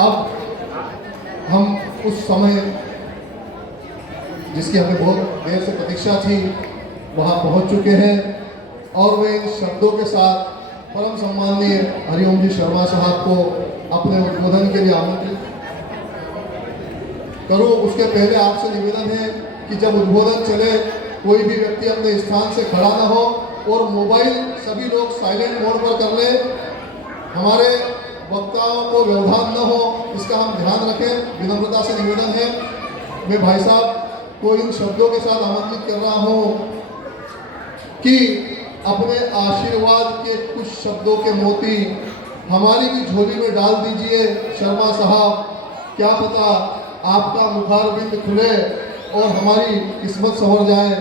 अब हम उस समय जिसकी हमें बहुत देर से प्रतीक्षा थी वहाँ पहुँच चुके हैं और वे इन शब्दों के साथ परम सम्माननीय हरिओम जी शर्मा साहब को अपने उद्बोधन के लिए आमंत्रित करूँ। उसके पहले आपसे निवेदन है कि जब उद्बोधन चले कोई भी व्यक्ति अपने स्थान से खड़ा ना हो और मोबाइल सभी लोग साइलेंट मोड पर कर ले, हमारे वक्ताओं को व्यवधान न हो इसका हम ध्यान रखें, विनम्रता से निवेदन है। मैं भाई साहब को इन शब्दों के साथ आमंत्रित कर रहा हूँ कि अपने आशीर्वाद के कुछ शब्दों के मोती हमारी भी झोली में डाल दीजिए। शर्मा साहब, क्या पता आपका मुखारबिंद खुले और हमारी किस्मत संवर जाए।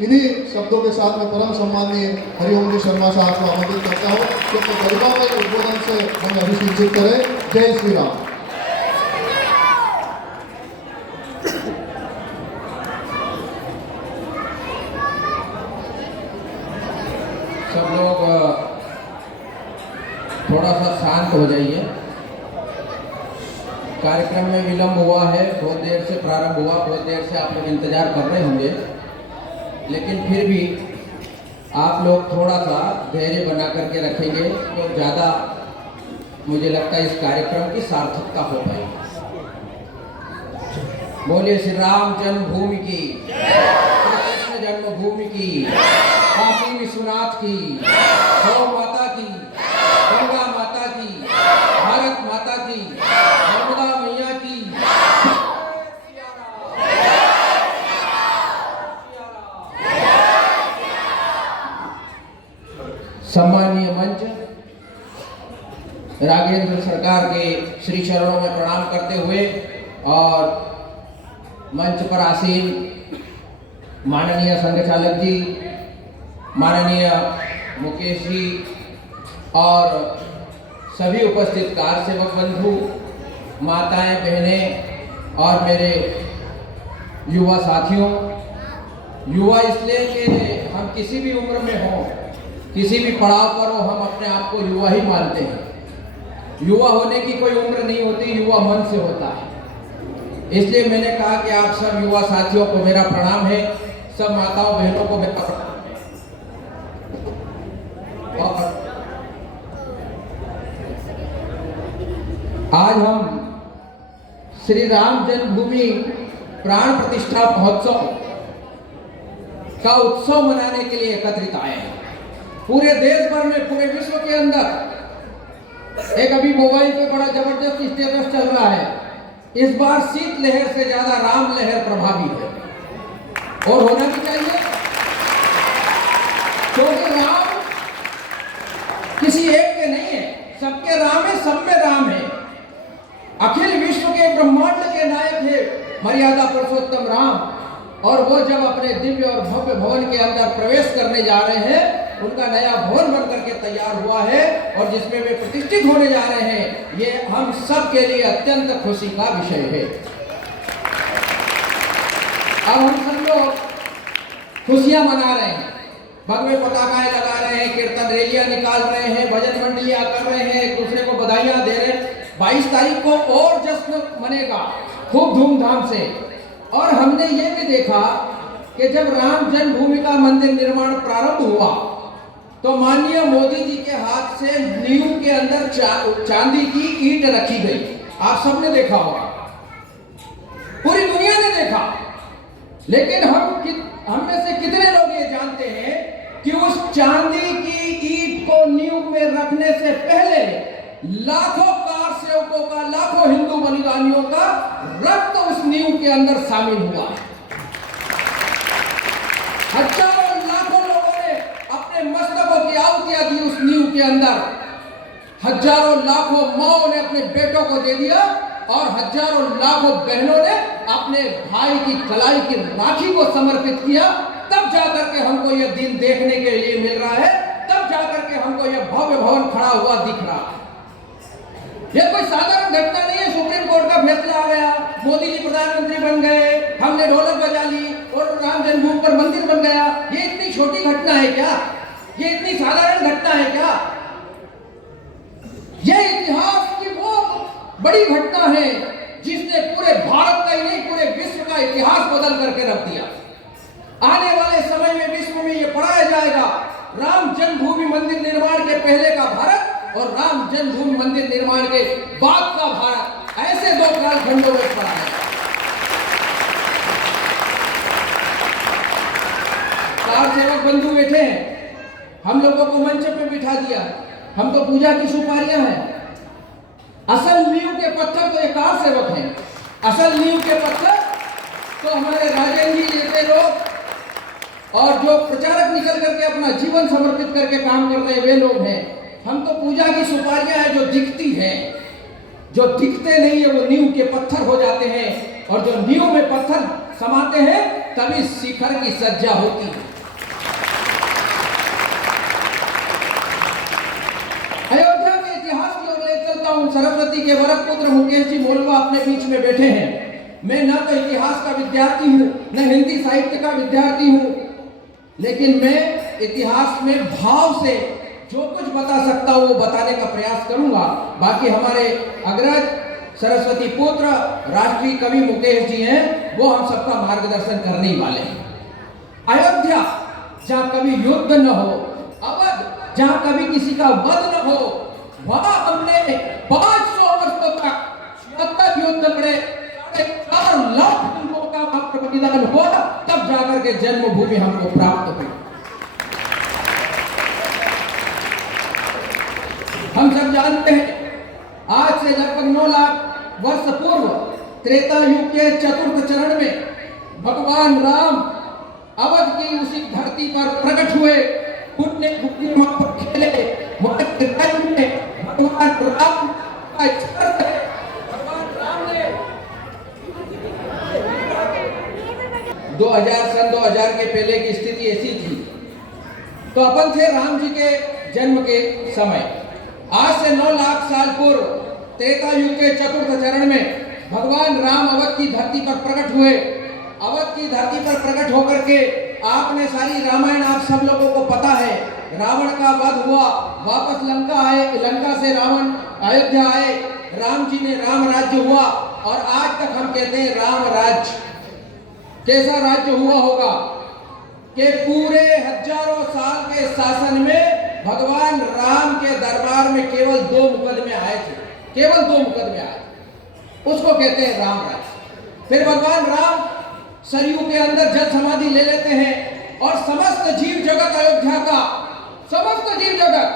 इन्हीं शब्दों के साथ मैं परम सम्माननीय हरिओम जी शर्मा साहब को आमंत्रित करता हूँ कि अपने गरिमामय उद्बोधन से हमें अभिषेचित करें। जय श्री राम। सब लोग थोड़ा सा शांत हो जाइए। कार्यक्रम में विलंब हुआ है, बहुत देर से प्रारंभ हुआ, बहुत देर से आप लोग इंतजार कर रहे होंगे, लेकिन फिर भी आप लोग थोड़ा सा धैर्य बना करके रखेंगे तो ज़्यादा मुझे लगता है इस कार्यक्रम की सार्थकता हो पाएगी। बोलिए श्री राम जन्मभूमि की, कृष्ण जन्मभूमि की, काशी विश्वनाथ की, गौ माता की, गंगा माता की, भारत माता की, नर्मदा मैया की। सम्मानीय मंच, राघवेंद्र सरकार के श्री चरणों में प्रणाम करते हुए और मंच पर आसीन माननीय संघ चालक जी, माननीय मुकेश जी और सभी उपस्थित कार सेवक बंधु, माताएं, बहनें और मेरे युवा साथियों। युवा इसलिए कि हम किसी भी उम्र में हों, किसी भी पड़ाव पर हो, हम अपने आप को युवा ही मानते हैं। युवा होने की कोई उम्र नहीं होती, युवा मन से होता है। इसलिए मैंने कहा कि आप सब युवा साथियों को मेरा प्रणाम है, सब माताओं बहनों को मेरा प्रणाम है। और आज हम श्री राम जन्मभूमि प्राण प्रतिष्ठा महोत्सव का उत्सव मनाने के लिए एकत्रित आए हैं। पूरे देश भर में, पूरे विश्व के अंदर एक अभी मोबाइल पे बड़ा जबरदस्त स्टेटस चल रहा है, इस बार शीत लहर से ज्यादा राम लहर प्रभावी है और होना भी चाहिए, क्योंकि राम किसी एक के नहीं है, सबके राम है, सब में राम है। अखिल विश्व के ब्रह्मांड के नायक है मर्यादा पुरुषोत्तम राम, और वो जब अपने दिव्य और भव्य भवन के अंदर प्रवेश करने जा रहे हैं, उनका नया भवन बनकर के तैयार हुआ है और जिसमें वे प्रतिष्ठित होने जा रहे हैं, ये हम सब के लिए अत्यंत खुशी का विषय है। अब हम सब लोग खुशियां मना रहे हैं, भगवे पताकाएं लगा रहे हैं, कीर्तन रैलियां निकाल रहे हैं, भजन मंडलियां कर रहे हैं, एक दूसरे को बधाइयां दे रहे हैं। 22 तारीख को और जश्न मनेगा खूब धूमधाम से। और हमने ये भी देखा कि जब राम जन्मभूमि का मंदिर निर्माण प्रारंभ हुआ तो माननीय मोदी जी के हाथ से नींव के अंदर चांदी की ईंट रखी गई। आप सबने देखा होगा, पूरी दुनिया ने देखा, लेकिन हम में से कितने लोग ये जानते हैं कि उस चांदी की ईंट को नींव में रखने से पहले लाखों कार सेवकों का, लाखों हिंदू बलिदानियों का रक्त उस नींव के अंदर शामिल हुआ है। हजारों लाखों लोगों ने अपने मस्तकों की आहुतियां दी उस नींव के अंदर। हजारों लाखों माओं ने अपने बेटों को दे दिया और हजारों लाखों बहनों ने अपने भाई की कलाई की राखी को समर्पित किया। तब जाकर के हमको यह दिन देखने के लिए मिल रहा है, तब जाकर के हमको यह भव्य भवन खड़ा हुआ दिख रहा है। यह कोई साधारण घटना नहीं है। सुप्रीम कोर्ट का फैसला आ गया, मोदी जी प्रधानमंत्री बन गए, हमने ढोलक बजा ली और राम जन्मभूमि पर मंदिर बन गया। ये इतनी छोटी घटना है क्या? ये इतनी साधारण घटना है क्या? ये इतिहास की वो बड़ी घटना है जिसने पूरे भारत का ही नहीं पूरे विश्व का इतिहास बदल करके रख दिया। आने वाले समय में विश्व में यह पढ़ाया जाएगा, राम जन्मभूमि मंदिर निर्माण के पहले का भारत और राम जन्मभूमि मंदिर निर्माण के बाद का भारत, ऐसे दो कालखंडों में पढ़ाया। कार सेवक बंधु बैठे हैं, हम लोगों को मंच पे बिठा दिया, हम तो पूजा की सुपारियां हैं। असल नींव के पत्थर तो ये कार सेवक हैं, असल नींव के पत्थर तो हमारे राजेंद्र जी जैसे लोग और जो प्रचारक निकल करके अपना जीवन समर्पित करके काम कर रहे वे लोग हैं। हम तो पूजा की सुपारियां हैं जो दिखती हैं, जो दिखते नहीं है वो नींव के पत्थर हो जाते हैं, और जो नींव में पत्थर समाते हैं तभी शिखर की सज्जा होती है। अयोध्या के इतिहास की ओर ले चलता हूं। सरस्वती के वरद पुत्र मुकेश जी मोलवा अपने बीच में बैठे हैं। मैं न तो इतिहास का विद्यार्थी हूं, न हिंदी साहित्य का विद्यार्थी हूं, लेकिन मैं इतिहास में भाव से जो कुछ बता सकता हूं वो बताने का प्रयास करूंगा। बाकी हमारे अग्रज सरस्वती पुत्र राष्ट्रीय कवि मुकेश जी हैं, वो हम सबका मार्गदर्शन करने वाले हैं। अयोध्या जहां कभी युद्ध न हो, अवध जहां कभी किसी का वध न हो, वहां हमने 500 वर्षों तक 76 युद्ध लड़े, 4 लाख लोगों का बलिदान हुआ, तब जाकर के जन्मभूमि हमको प्राप्त हुई। हम सब जानते हैं आज से लगभग 9 लाख वर्ष पूर्व त्रेता युग के चतुर्थ चरण में भगवान राम अवध की उसी धरती पर प्रकट हुए, फूटने फूटने वहां पर खेले, भगवान राम भगवान राम ने 2000 के पहले की स्थिति ऐसी थी। तो अपन थे राम जी के जन्म के समय। आज से 9 लाख साल पूर्व त्रेता युग के चतुर्थ चरण में भगवान राम अवध की धरती पर प्रकट हुए। अवध की धरती पर प्रकट होकर के आपने सारी रामायण आप सब लोगों को पता है, रावण का वध हुआ, वापस लंका आए, लंका से रावण अयोध्या आए, राम जी ने राम राज्य हुआ, और आज तक हम कहते हैं राम राज्य। कैसा राज्य हुआ होगा कि पूरे हजारों साल के शासन में भगवान राम के दरबार में केवल 2 मुकदमे आए थे, केवल 2 मुकदमे आए, उसको कहते हैं राम राज्य। फिर भगवान राम सरयू के अंदर जल समाधि ले लेते हैं, और समस्त जीव जगत अयोध्या का, समस्त जीव जगत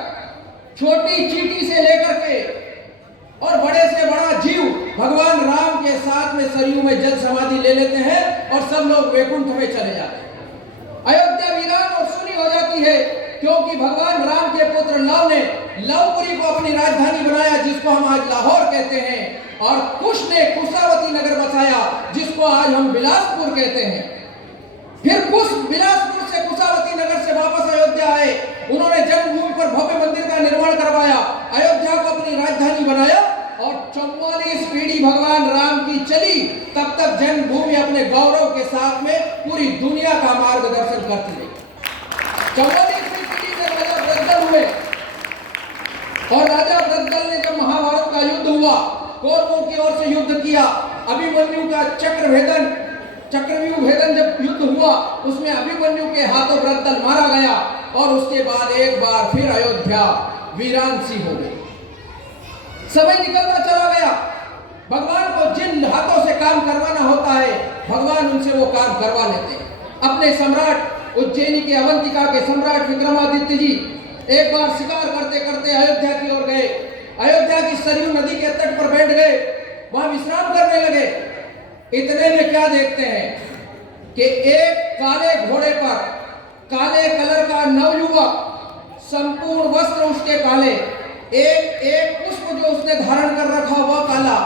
छोटी चींटी से लेकर के और बड़े से बड़ा जीव भगवान राम के साथ में सरयू में जल समाधि ले लेते हैं, और सब लोग वैकुंठ में चले जाते हैं। अयोध्या वीरान और सुनी हो जाती है, क्योंकि भगवान राम के पुत्र लव ने लवपुरी को अपनी राजधानी बनाया, जिसको हम आज लाहौर कहते हैं, और कुश ने कुशावती नगर बसाया, जिसको आज हम बिलासपुर कहते हैं। फिर कुश बिलासपुर से कुशावती नगर से वापस अयोध्या आए, उन्होंने जन्मभूमि पर भव्य मंदिर का निर्माण करवाया, अयोध्या को अपनी राजधानी बनाया, और 44 पीढ़ी भगवान राम की चली, तब तक जन्मभूमि अपने गौरव के साथ में पूरी दुनिया का मार्गदर्शन करती रही। 44वीं पीढ़ी से राजा ब्रजदल हुए, और राजा ब्रजदल ने जब महाभारत का युद्ध हुआ, कौरवों की ओर से युद्ध किया, अभिमन्यु का चक्रव्यूह भेदन जब युद्ध हुआ, उसमें अभिमन्यु के हाथों ब्रजदल मारा गया, और उसके बाद एक बार फिर अयोध्या वीरान सी हो गई। समय निकलता चला गया, भगवान को जिन हाथों से काम करवाना होता है, भगवान उनसे वो काम करवा लेते हैं। अपने सम्राट उज्जैनी के अवंतिका के सम्राट विक्रमादित्य जी एक बार शिकार करते करते अयोध्या की ओर गए, अयोध्या की सरयू नदी के तट पर बैठ गए, वहां विश्राम करने लगे। इतने में क्या देखते हैं कि एक काले घोड़े पर काले कलर का नवयुवक, संपूर्ण वस्त्र उसके काले, एक एक पुष्प जो उसने धारण कर रखा हुआ काला,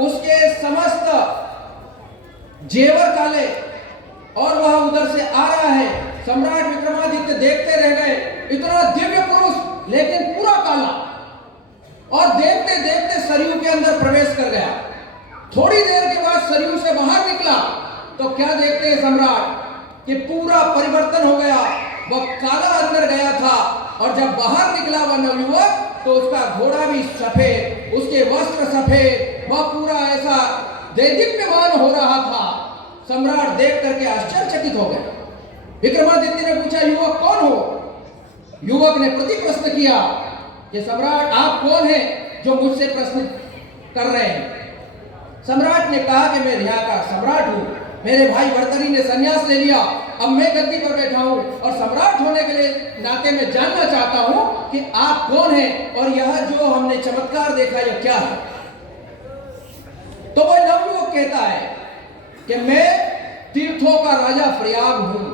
उसके समस्त जेवर काले, और वह उधर से आ रहा है। सम्राट विक्रमादित्य देखते रह गए, इतना दिव्य पुरुष लेकिन पूरा काला, और देखते देखते सरयू के अंदर प्रवेश कर गया। थोड़ी देर के बाद सरयू से बाहर निकला तो क्या देखते हैं सम्राट कि पूरा परिवर्तन हो गया। वह काला अंदर गया था, और जब बाहर निकला वह नवयुवक तो उसका घोड़ा भी सफेद, उसके वस्त्र सफेद, वह पूरा ऐसा देदीप्यमान हो रहा था। सम्राट देख करके आश्चर्यचकित हो गए। विक्रमादित्य ने पूछा, युवक कौन हो? युवक ने प्रति प्रश्न किया कि सम्राट आप कौन हैं जो मुझसे प्रश्न कर रहे हैं? सम्राट ने कहा कि मैं यहाँ का सम्राट हूँ, मेरे भाई भर्तरी ने संन्यास ले लिया, अब मैं गद्दी पर बैठा हूँ और सम्राट होने के लिए नाते मैं जानना चाहता हूँ कि आप कौन हैं और यह जो हमने चमत्कार देखा यह क्या है? तो वह नवयुवक कहता है कि मैं तीर्थों का राजा प्रयाग हूँ,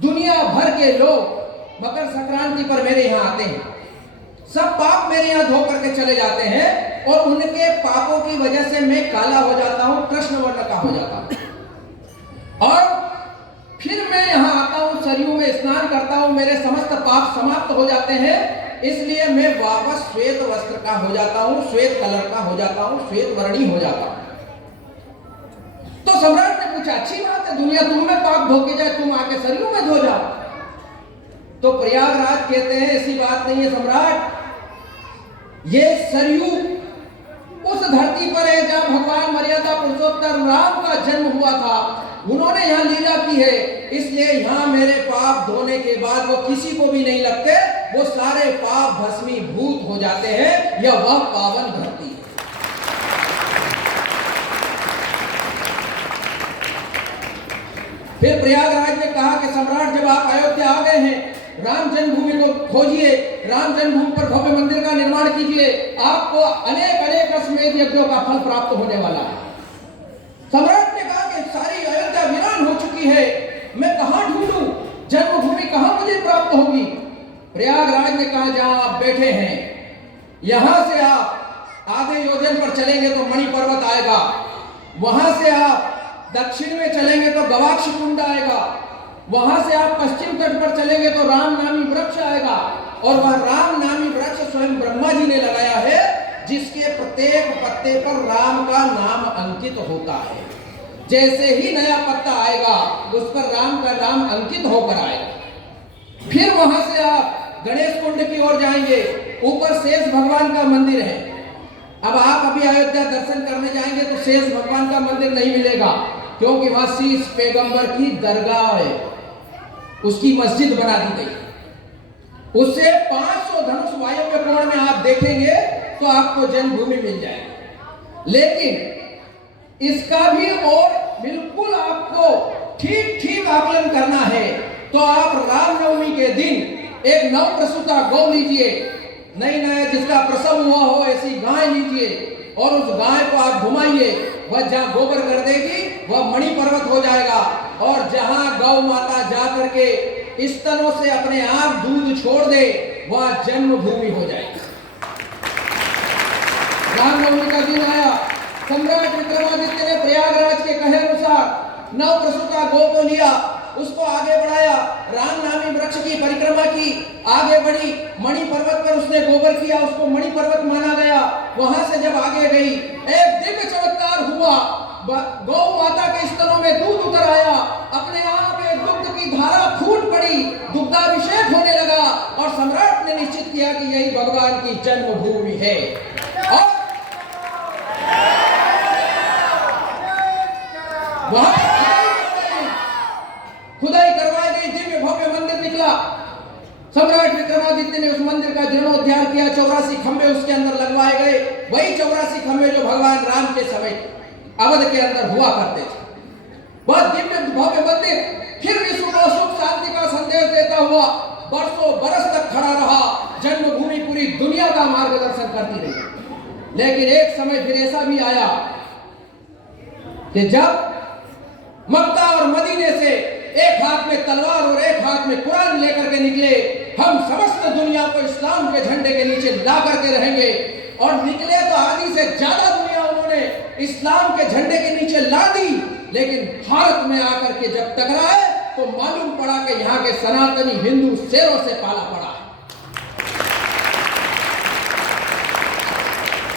दुनिया भर के लोग मकर संक्रांति पर मेरे यहाँ आते हैं, सब पाप मेरे यहाँ धो करके चले जाते हैं और उनके पापों की वजह से मैं काला हो जाता हूँ, कृष्ण वर्ण का हो जाता हूँ और फिर मैं यहाँ आता हूँ, सरयू में स्नान करता हूँ, मेरे समस्त पाप समाप्त हो जाते हैं, इसलिए मैं वापस श्वेत वस्त्र का हो जाता हूँ, श्वेत कलर का हो जाता हूँ, श्वेत वर्णी हो जाता हूँ। तो सम्राट ने पूछा, अच्छी बात है, दुनिया तुम में पाप धो के जाए, तुम आके सरयू में धो जाओ। तो प्रयागराज कहते हैं ऐसी बात नहीं है सम्राट, ये सरयू उस धरती पर है जहां भगवान मर्यादा पुरुषोत्तम राम का जन्म हुआ था, उन्होंने यहाँ लीला की है, इसलिए यहाँ मेरे पाप धोने के बाद वो किसी को भी नहीं लगते, वो सारे पाप भस्मीभूत हो जाते हैं, यह वह पावन धरती है। फिर प्रयागराज ने कहा कि सम्राट जब आप अयोध्या आ गए हैं, राम जन्मभूमि को खोजिए, राम जन्मभूमि पर भव्य मंदिर का निर्माण कीजिए, आपको अनेक अनेक अश्वमेध यज्ञों का फल प्राप्त होने वाला है। सम्राट ने कहा कि सारी अयोध्या वीरान हो चुकी है, मैं कहां ढूंढूं, जन्मभूमि कहां मुझे प्राप्त होगी? प्रयागराज ने कहा जहां आप बैठे हैं, यहां से आप आधे योजन पर चलेंगे तो मणि पर्वत आएगा, वहां से आप दक्षिण में चलेंगे तो गवाक्ष कुंड आएगा, वहां से आप पश्चिम तट पर चलेंगे तो राम नामी वृक्ष आएगा और वह राम नामी वृक्ष स्वयं ब्रह्मा जी ने लगाया है, जिसके प्रत्येक पत्ते पर राम का नाम अंकित होता है। जैसे ही नया पत्ता आएगा उस पर राम का नाम अंकित होकर आएगा। फिर वहां से आप गणेश कुंड की ओर जाएंगे, ऊपर शेष भगवान का मंदिर है। अब आप अभी अयोध्या दर्शन करने जाएंगे तो शेष भगवान का मंदिर नहीं मिलेगा, क्योंकि वहां शीश पैगंबर की दरगाह है, उसकी मस्जिद बना दी गई। उससे 500 धनुष वायव्य कोण में आप देखेंगे तो आपको जन्मभूमि मिल जाएगी। लेकिन इसका भी और बिल्कुल आपको ठीक ठीक आकलन करना है तो आप रामनवमी के दिन एक नव प्रसूता गौ लीजिए, नई नया जिसका प्रसव हुआ हो ऐसी गाय लीजिए और उस गाय को आप घुमाइए, वह जहां गोबर कर देगी वह मणि पर्वत हो जाएगा और जहां गौ माता जा करके स्तनों से अपने आप दूध छोड़ दे वह जन्मभूमि हो जाएगी। रामनवमी का दिन आया, सम्राट विक्रमादित्य ने प्रयागराज के कहे अनुसार नव प्रसूता गौ को लिया, उसको आगे बढ़ाया, राम नामी वृक्ष की परिक्रमा की, आगे बढ़ी, मणि पर्वत पर उसने गोबर किया, उसको मणि पर्वत माना गया। वहां से जब आगे गई एक दिव्य चमत्कार हुआ, गौ माता के स्तनों में दूध उतर आया, अपने आप एक दुग्ध की धारा फूट पड़ी, दुग्धाभिषेक होने लगा और सम्राट ने निश्चित किया कि यही भगवान की जन्मभूमि है। और वहां खुदाई करवाई गई, दिव्य भव्य मंदिर निकला। सम्राट विक्रमादित्य ने उस मंदिर का जीर्णोद्धार किया, 84 खंभे उसके अंदर लगवाए गए, वही 84 खंभे जो भगवान राम के समय अवध के अंदर हुआ करते थे। वह दिव्य भव्य मंदिर फिर विश्व को सुख शांति का संदेश देता हुआ बरसों बरस तक खड़ा रहा, जन्मभूमि पूरी दुनिया का मार्गदर्शन करती रही। लेकिन एक समय फिर ऐसा भी आया कि जब मक्का और मदीने से एक हाथ में तलवार और एक हाथ में कुरान लेकर के निकले, हम समस्त दुनिया को इस्लाम के झंडे के नीचे ला करके रहेंगे, और निकले तो आधी से ज्यादा दुनिया उन्होंने इस्लाम के झंडे के नीचे ला दी। लेकिन भारत में आकर के जब टकराए तो मालूम पड़ा कि यहाँ के सनातनी हिंदू शेरों से पाला पड़ा।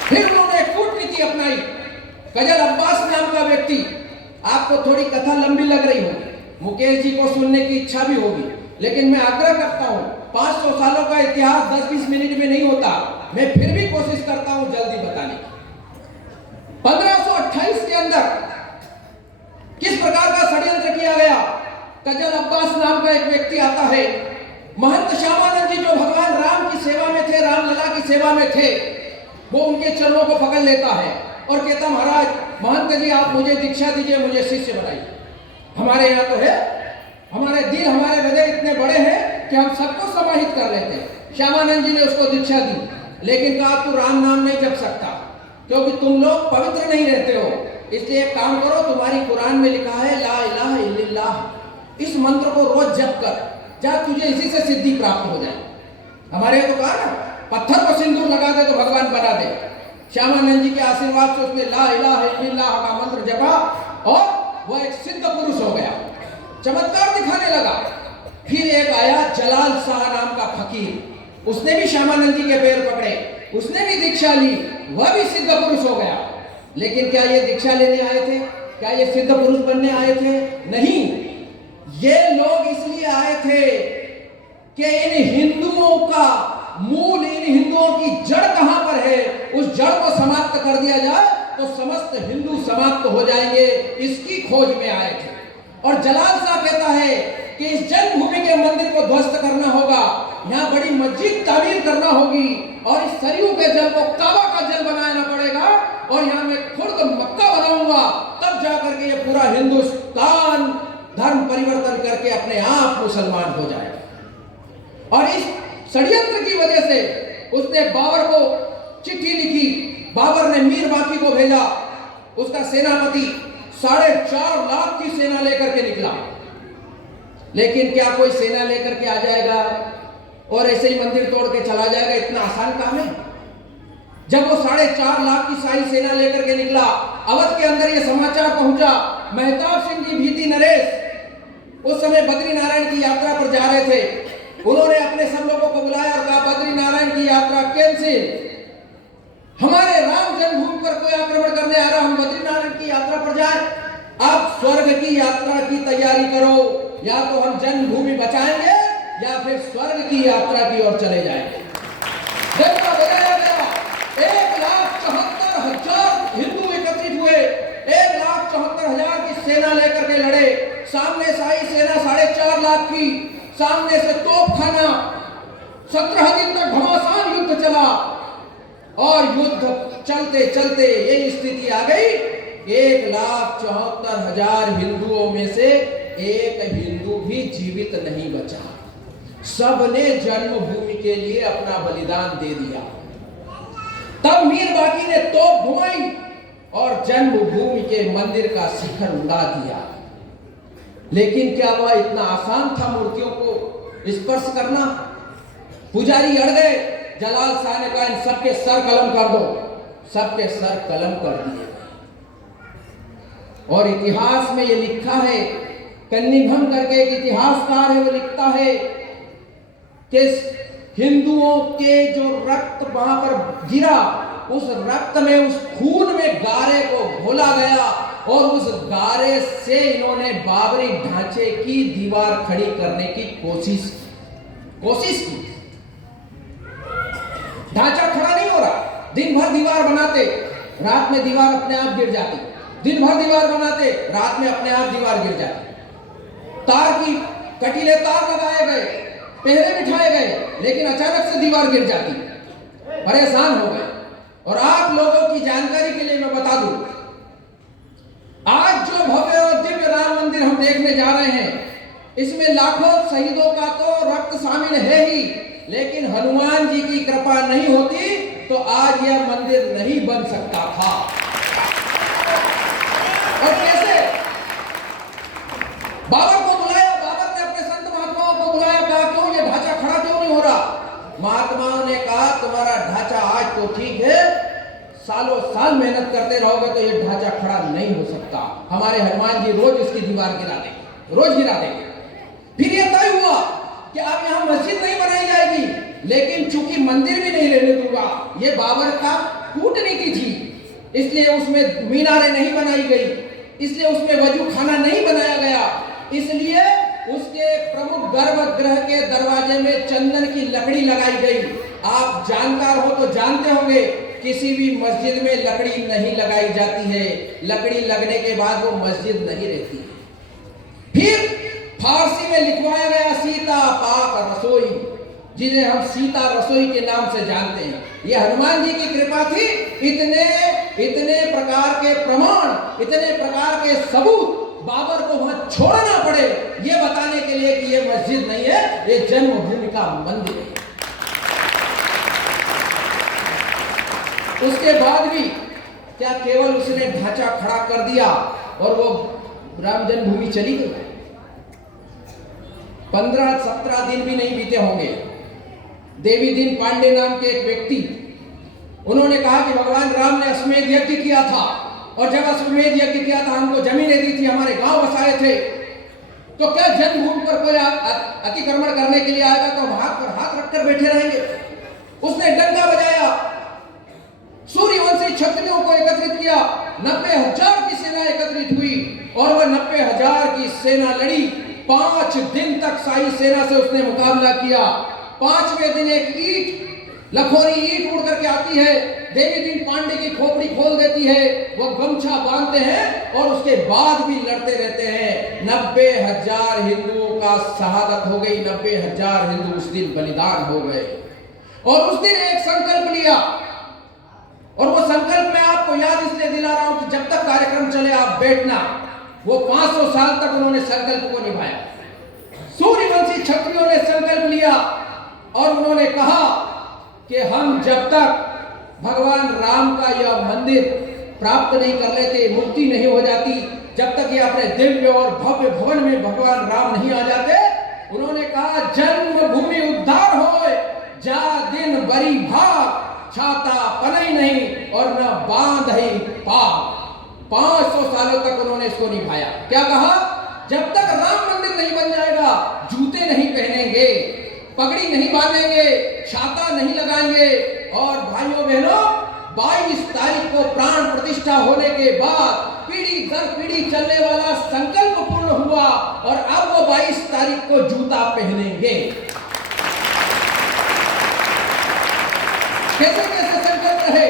फिर उन्होंने कूटनीति अपनाई। कजल अब्बास नाम का व्यक्ति, आपको थोड़ी कथा लंबी लग रही होगी, मुकेश जी को सुनने की इच्छा भी होगी, लेकिन मैं आग्रह करता हूं 500 सालों का इतिहास 10-20 मिनट में नहीं होता। मैं फिर भी कोशिश करता हूं जल्दी बताने की। 1528 के अंदर किस प्रकार का षड्यंत्र किया गया। कजल अब्बास नाम का एक व्यक्ति आता है। महंत श्यामानंद जी जो भगवान राम की सेवा में थे, रामलला की सेवा में थे, वो उनके चरणों को पकड़ लेता है और कहता, महाराज महंत जी आप मुझे दीक्षा दीजिए, मुझे शिष्य बनाइए। हमारे यहाँ तो है, हमारे दिल हमारे हृदय इतने बड़े हैं कि हम सबको समाहित कर लेते हैं। श्यामानंद जी ने उसको दीक्षा दी, लेकिन कहा तू राम नाम नहीं जप सकता क्योंकि तुम लोग पवित्र नहीं रहते हो। इसलिए एक काम करो, तुम्हारी कुरान में लिखा है ला इलाहा इल्लल्लाह, इस मंत्र को रोज जप कर, जा तुझे इसी से सिद्धि प्राप्त हो जाए। हमारे यहाँ तो कहा ना, पत्थर को सिंदूर लगा दे तो भगवान बना दे। श्यामानंद जी के आशीर्वाद से उसने ला इलाहा इल्लल्लाह का मंत्र जपा और वह एक सिद्ध पुरुष हो गया, चमत्कार दिखाने लगा। फिर एक आया जलाल शाह नाम का फकीर, उसने भी श्यामानंद जी के पैर पकड़े, उसने भी दीक्षा ली, वह भी सिद्ध पुरुष हो गया। लेकिन क्या ये दीक्षा लेने आए थे? क्या ये सिद्ध पुरुष बनने आए थे? नहीं, ये लोग इसलिए आए थे कि इन हिंदुओं का मूल, इन हिंदुओं की जड़ कहां पर है, उस जड़ को समाप्त कर दिया जाए तो समस्त हिंदू समाप्त हो जाएंगे, इसकी खोज में आए थे। और जलाल शाह कहता है कि इस जन्मभूमि के मंदिर को ध्वस्त करना होगा, यहाँ बड़ी मस्जिद तामीर करना होगी और इस सरयू के जल को काबा का जल बनाना पड़ेगा और यहाँ मैं खुद मक्का बनाऊंगा, तब जाकर के ये पूरा हिंदुस्तान धर्म परिवर्तन करके अपने आप मुसलमान हो जाएगा। और इस षड्यंत्र की वजह से उसने बाबर को चिट्ठी लिखी। बाबर ने मीर बाकी को भेजा, उसका सेनापति 4.5 लाख की सेना लेकर के निकला। लेकिन क्या कोई सेना लेकर के आ जाएगा और ऐसे ही मंदिर तोड़ के चला जाएगा? इतना आसान काम है? जब वो 4.5 लाख की सारी सेना लेकर के निकला, अवध के अंदर ये समाचार पहुंचा, मेहताब सिंह जी भीति नरेश उस समय बद्री नारायण की यात्रा पर जा रहे थे। उन्होंने अपने सब लोगों को बुलाया और कहा बद्री नारायण की यात्रा कैंसिल, हमारे राम जन्मभूमि पर कोई आक्रमण करने आ रहा, हम बद्री नारायण की यात्रा पर जाएं। अब स्वर्ग की यात्रा की तैयारी करो, या तो हम जन्मभूमि बचाएंगे या फिर स्वर्ग की यात्रा की ओर चले जाएंगे। जनता बनाया गया, 1,74,000 हिंदू एकत्रित हुए, 1,74,000 की सेना लेकर के लड़े। सामने शाही सेना 4.5 लाख की, सामने से तोपखाना, 17 दिन तक घमासान युद्ध चला और युद्ध चलते चलते यही स्थिति आ गई, 1,74,000 हिंदुओं में से एक हिंदू भी जीवित नहीं बचा। सबने जन्मभूमि के लिए अपना बलिदान दे दिया। तब मीर बाकी ने तोप घुमाई और जन्मभूमि के मंदिर का शिखर उड़ा दिया। लेकिन क्या वह इतना आसान था मूर्तियों को स्पर्श करना? पुजारी अड़ गए। जलाल शाह ने कहा इन सबके सर कलम कर दो, सबके सर कलम कर दिए। और इतिहास में यह लिखा है, कन्नीभम करके एक इतिहासकार है, वो लिखता है कि हिंदुओं के जो रक्त वहां पर गिरा, उस रक्त में, उस खून में गारे को घोला गया और उस गारे से इन्होंने बाबरी ढांचे की दीवार खड़ी करने की कोशिश की। ढांचा खड़ा नहीं हो रहा। दिन भर दीवार बनाते, रात में दीवार अपने आप गिर जाती। दिन भर दीवार बनाते, रात में अपने आप दीवार गिर जाती। तार की कटीले तार लगाए गए, पहरे बिठाए गए, लेकिन अचानक से दीवार गिर जाती। परेशान हो गए। और आप लोगों की जानकारी के लिए मैं बता दूं, आज जो भव्य और दिव्य राम मंदिर हम देखने जा रहे हैं, इसमें लाखों शहीदों का तो रक्त शामिल है ही, लेकिन हनुमान जी की कृपा नहीं होती तो आज यह मंदिर नहीं बन सकता था। और कैसे? बाबर को बुलाया, बाबर ने अपने संत महात्माओं को बुलाया, कहा क्यों ये ढांचा खड़ा क्यों नहीं हो रहा? महात्माओं ने कहा तुम्हारा ढांचा आज तो ठीक है, सालों साल मेहनत करते रहोगे तो ये ढांचा खड़ा नहीं हो सकता। हमारे हनुमान जी रोज इसकी दीवार गिरा देंगे, रोज गिरा देंगे। फिर ये तय हुआ कि अब यहाँ मस्जिद नहीं बनाई जाएगी, लेकिन चूंकि मंदिर भी नहीं रहने दूंगा, ये बाबर का कूटनीति थी, इसलिए उसमें मीनारें नहीं बनाई गई, इसलिए उसमें वजू खाना नहीं बनाया गया, इसलिए उसके प्रमुख गर्भगृह के दरवाजे में चंदन की लकड़ी लगाई गई। आप जानकार हो तो जानते होंगे, किसी भी मस्जिद में लकड़ी नहीं लगाई जाती है। लकड़ी लगने के बाद वो मस्जिद नहीं रहती है। फिर फारसी में लिखवाया गया सीता पाक रसोई, जिन्हें हम सीता रसोई के नाम से जानते हैं। ये हनुमान जी की कृपा थी। इतने प्रकार के प्रमाण, इतने प्रकार के सबूत बाबर को वहां छोड़ना पड़े, ये बताने के लिए कि ये मस्जिद नहीं है, ये जन्मभूमि का मंदिर है। उसके बाद भी क्या केवल उसने ढांचा खड़ा कर दिया और वो राम जन्मभूमि चली गई? 15-17 दिन भी नहीं बीते होंगे, देवी दीन पांडे नाम के एक व्यक्ति, उन्होंने कहा कि भगवान राम ने अश्वमेध यज्ञ किया था, और जब अश्वमेध यज्ञ किया था हमको जमीनें दी थी, हमारे गांव बसाए थे, तो क्या जन्मभूमि पर कोई अतिक्रमण करने के लिए आएगा तो हम हाथ पर हाथ रखकर बैठे रहेंगे? उसने डंका बजाया, सूर्यवंशी क्षत्रियों को एकत्रित किया, 90,000 की सेना एकत्रित हुई और वह 90,000 की सेना लड़ी। 5 दिन तक साई सेना से उसने मुकाबला किया। 5वें दिन एक ईंट, लखोरी ईंट उड़ करके आती है, देवी दीन पांडे की खोपड़ी खोल देती है, वो गमछा बांधते हैं और उसके बाद भी लड़ते रहते हैं। 90,000 हिंदुओं का शहादत हो गई, 90,000 हिंदू उस दिन बलिदान हो गए। और उस दिन एक संकल्प लिया, और वो संकल्प मैं आपको याद इसलिए दिला रहा हूं कि जब तक कार्यक्रम चले आप बैठना। वो 500 साल तक उन्होंने संकल्प को निभाया। सूर्यवंशी क्षत्रियों ने संकल्प लिया और उन्होंने कहा कि हम जब तक भगवान राम का यह मंदिर प्राप्त नहीं कर लेते, मुक्ति नहीं हो जाती, जब तक ये अपने दिव्य और भव्य भवन में भगवान राम नहीं आ जाते, उन्होंने कहा जन्मभूमि उद्धार होए, जा दिन बरी भाग, छाता पनई नहीं और न बांध ही पाप। 500 सालों तक उन्होंने इसको निभाया। क्या कहा? जब तक राम मंदिर नहीं बन जाएगा, जूते नहीं पहनेंगे, पगड़ी नहीं बांधेंगे, छाता नहीं लगाएंगे। और भाइयों बहनों, 22 तारीख को प्राण प्रतिष्ठा होने के बाद पीढ़ी दर पीढ़ी चलने वाला संकल्प पूर्ण हुआ और अब वो 22 तारीख को जूता पहनेंगे। कैसे कैसे संकल्प रहे।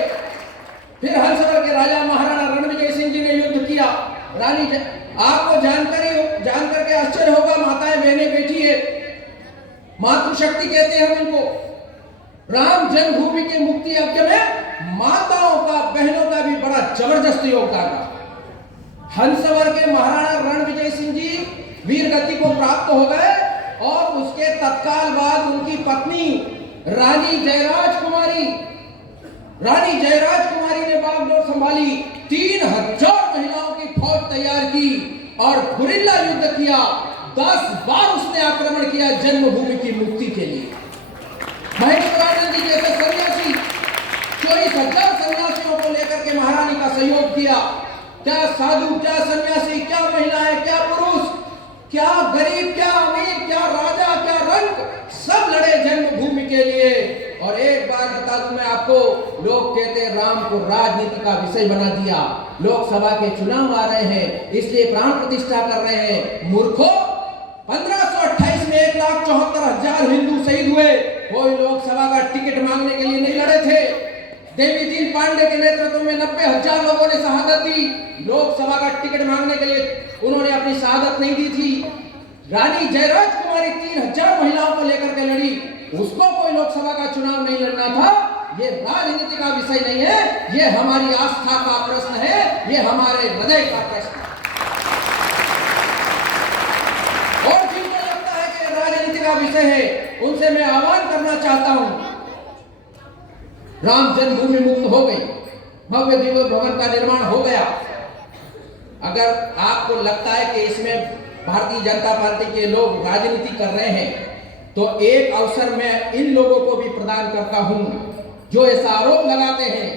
फिर हंसवर के राजा महाराणा रणविजय सिंह जी ने युद्ध किया। रानी आपको जान करके आश्चर्य होगा, माताएं बहनें बैठी है, मातृशक्ति कहते हैं हम इनको। राम जन्मभूमि के मुक्ति यज्ञ में माताओं का, बहनों का भी बड़ा जबरदस्त योगदान रहा। हंसवर के महाराणा रणविजय सिंह जी वीर गति को प्राप्त हो गए और उसके तत्काल बाद उनकी पत्नी रानी जयराज कुमारी ने बागडोर संभाली। 3000 महिलाओं की फौज तैयार की और गुरिल्ला युद्ध किया। 10 बार उसने आक्रमण किया जन्मभूमि की मुक्ति के लिए। महेश्वरानंद जी जैसे सन्यासी 24,000 सन्यासियों को लेकर के महारानी का सहयोग किया। क्या साधु, क्या सन्यासी, क्या महिलाएं, क्या पुरुष, क्या गरीब, क्या अमीर, क्या राजा, क्या रंग, सब लड़े जन्मभूमि के लिए। और एक बात बता दूं मैं आपको, लोग कहते हैं राम को राजनीति का विषय बना दिया, लोकसभा के चुनाव आ रहे हैं इसलिए प्राण प्रतिष्ठा कर रहे हैं। मूर्खों, 1528 में 1,74,000 हिंदू शहीद हुए। कोई लोकसभा का टिकट मांगने के लिए नहीं लड़े थे। देवी दीन पांडे के नेतृत्व में 90,000 लोगों ने शहादत दी। लोकसभा का टिकट मांगने के लिए उन्होंने अपनी शहादत नहीं दी थी। रानी जयराज कुमारी 3000 महिलाओं को लेकर के लड़ी, उसको कोई लोकसभा का चुनाव नहीं लड़ना था। ये राजनीति का विषय नहीं है, ये हमारी आस्था का प्रश्न है, ये हमारे हृदय का प्रश्न है। और जिनको लगता है कि राजनीति का विषय है, उनसे मैं आह्वान करना चाहता हूं, राम जन्मभूमि मुक्त हो गई, भव्य दिव्य भवन का निर्माण हो गया। अगर आपको लगता है कि इसमें भारतीय जनता पार्टी के लोग राजनीति कर रहे हैं, तो एक अवसर मैं इन लोगों को भी प्रदान करता हूं जो ऐसा आरोप लगाते हैं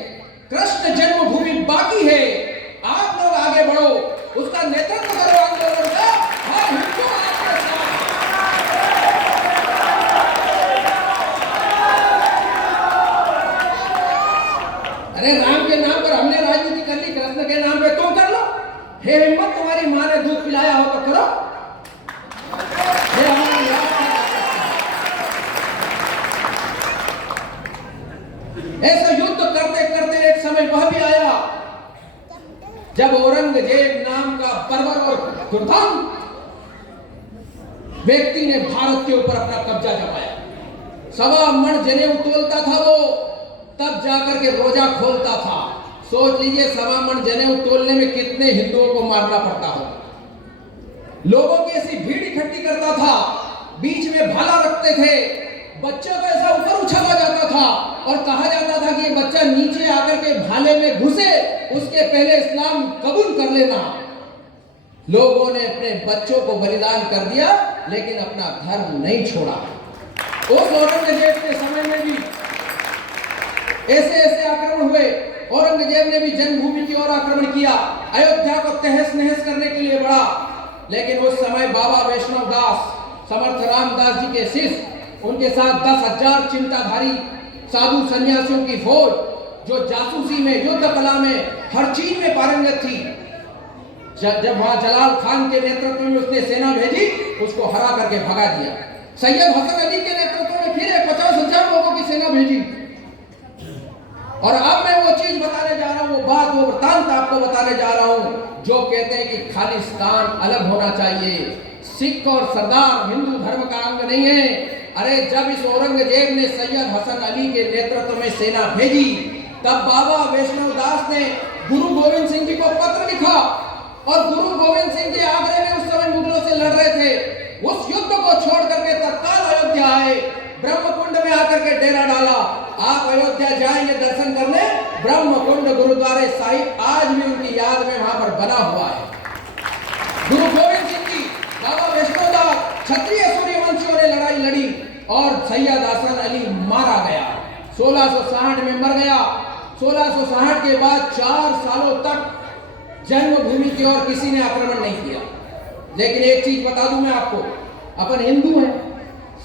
कृष्ण जन्मभूमि बाकी है। आप लोग आगे बढ़ो, उसका नेतृत्व करो आंदोलन का, हर हिंदू आपके साथ। अरे राम के नाम पर हमने राजनीति कर ली, कृष्ण के नाम पे तुम कर लो। हे हिम्मत, तुम्हारी माँ ने दूध पिलाया हो तो करो। ऐसा युद्ध करते करते एक समय वह भी आया जब औरंगजेब नाम का बर्बर और दुर्दांत व्यक्ति ने भारत के ऊपर अपना कब्जा जमाया। 1.25 मण जनेऊ तोलता था वो, तब जाकर के रोजा खोलता था। सोच लीजिए 1.25 मण जनेऊ तोलने में कितने हिंदुओं को मारना पड़ता हो। लोगों की ऐसी भीड़ इकट्ठी करता था, बीच में भाला रखते थे, बच्चों को ऐसा ऊपर उछाला जाता था और कहा जाता था कि ये बच्चा नीचे आकर के भाले में घुसे उसके पहले इस्लाम कबूल कर लेना। लोगों ने अपने बच्चों को बलिदान कर दिया लेकिन अपना धर्म नहीं छोड़ा। उस औरंगजेब के समय में भी ऐसे ऐसे आक्रमण हुए। औरंगजेब ने भी जन्मभूमि की ओर आक्रमण किया, अयोध्या को तहस नहस करने के लिए बढ़ा। लेकिन उस समय बाबा वैष्णव दास, समर्थ रामदास जी के शिष्य, उनके साथ 10,000 चिंताधारी साधु सन्यासियों की फौज जो जासूसी में, युद्ध कला में, हर चीज में पारंगत थी। जब वहां जलाल खान के नेतृत्व में उसने सेना भेजी, उसको हरा करके भगा दिया। सैयद हसन अली के नेतृत्व में फिर 50,000 लोगों की सेना भेजी। और अब मैं वो चीज बताने जा रहा हूं, वो बात, वो वृतांत आपको बताने जा रहा हूं जो कहते हैं कि खालिस्तान अलग होना चाहिए, सिख और सरदार हिंदू धर्म का अंग नहीं है। अरे जब इस औरंगजेब ने सैयद हसन अली के नेतृत्व में सेना भेजी, तब बाबा वैष्णव दास ने गुरु गोविंद सिंह जी को पत्र लिखा और गुरु गोविंद सिंह जी आगरे में उस समय मुगलों से लड़ रहे थे। उस युद्ध को छोड़ करके तत्काल अयोध्या आए, ब्रह्मकुंड में आकर के डेरा डाला। आप अयोध्या जाएंगे दर्शन करने, ब्रह्मकुंड गुरुद्वारे साहिब आज भी उनकी याद में वहां पर बना हुआ है। गुरु गोविंद सिंह जी, बाबा वैष्णव दास, क्षत्रिय सूर्यवंशियों ने लड़ाई लड़ी और सैयद हसन अली मारा गया। 1660 में मर गया। 1660 के बाद 4 सालों तक जन्मभूमि की ओर किसी ने आक्रमण नहीं किया। लेकिन एक चीज बता दूं मैं आपको, अपन हिंदू हैं,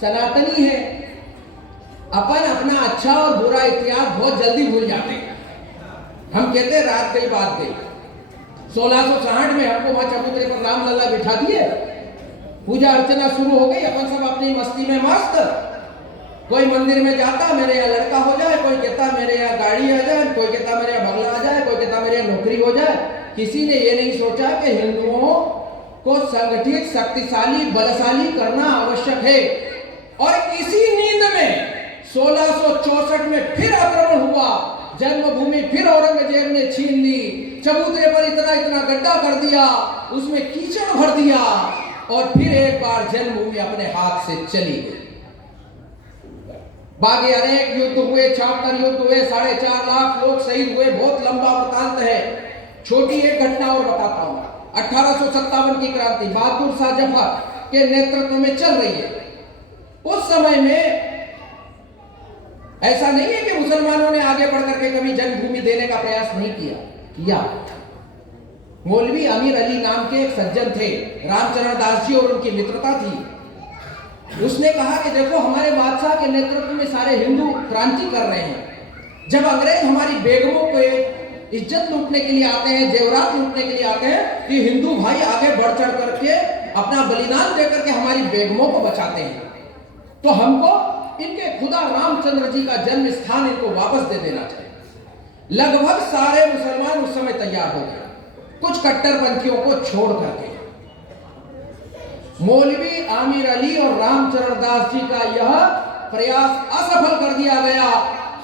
सनातनी हैं, अपन अपना अच्छा और बुरा इतिहास बहुत जल्दी भूल जाते हैं। हम कहते हैं रात गई बात गई। 1660 में हमको वहां चबूतरे पर रामलला बिठा दिए, पूजा अर्चना शुरू हो गई, अपन सब अपनी मस्ती में मस्त। कोई मंदिर में जाता, मेरे यहाँ लड़का हो जाए, कोई कहता मेरे यहाँ गाड़ी आ जाए, कोई कहता मेरे यहाँ बंगला आ जाए, कोई कहता मेरे यहाँ नौकरी हो जाए। किसी ने ये नहीं सोचा कि हिंदुओं को संगठित, शक्तिशाली, बलशाली करना आवश्यक है। और इसी नींद में 1664 में फिर आक्रमण हुआ, जन्मभूमि फिर औरंगजेब ने छीन ली, चबूतरे पर इतना इतना गड्ढा कर दिया, उसमें कीचड़ भर दिया और फिर एक बार जन्मभूमि अपने हाथ से चली गई। बाकी अनेक युद्ध हुए, 76 युद्ध हुए, 4.5 लाख लोग शहीद हुए, बहुत लंबा वृतांत है। छोटी एक घटना और बताता हूं। 1857 की क्रांति बहादुर शाह जफर के नेतृत्व में चल रही है। उस समय में ऐसा नहीं है कि मुसलमानों ने आगे बढ़कर के कभी जन्मभूमि देने का प्रयास नहीं किया। मौलवी अमीर अली नाम के एक सज्जन थे, रामचरण दास जी और उनकी मित्रता थी। उसने कहा कि देखो हमारे बादशाह के नेतृत्व में सारे हिंदू क्रांति कर रहे हैं। जब अंग्रेज हमारी बेगमों को इज्जत लूटने के लिए आते हैं, जेवरात लूटने के लिए आते हैं, तो हिंदू भाई आगे बढ़ चढ़ करके अपना बलिदान देकर के हमारी बेगमों को बचाते हैं। तो हमको इनके खुदा रामचंद्र जी का जन्म स्थान इनको वापस दे देना चाहिए। लगभग सारे मुसलमान उस समय तैयार हो गए, कुछ कट्टरपंथियों को छोड़ करके। मौलवी आमिर अली और रामचरण दास जी का यह प्रयास असफल कर दिया गया।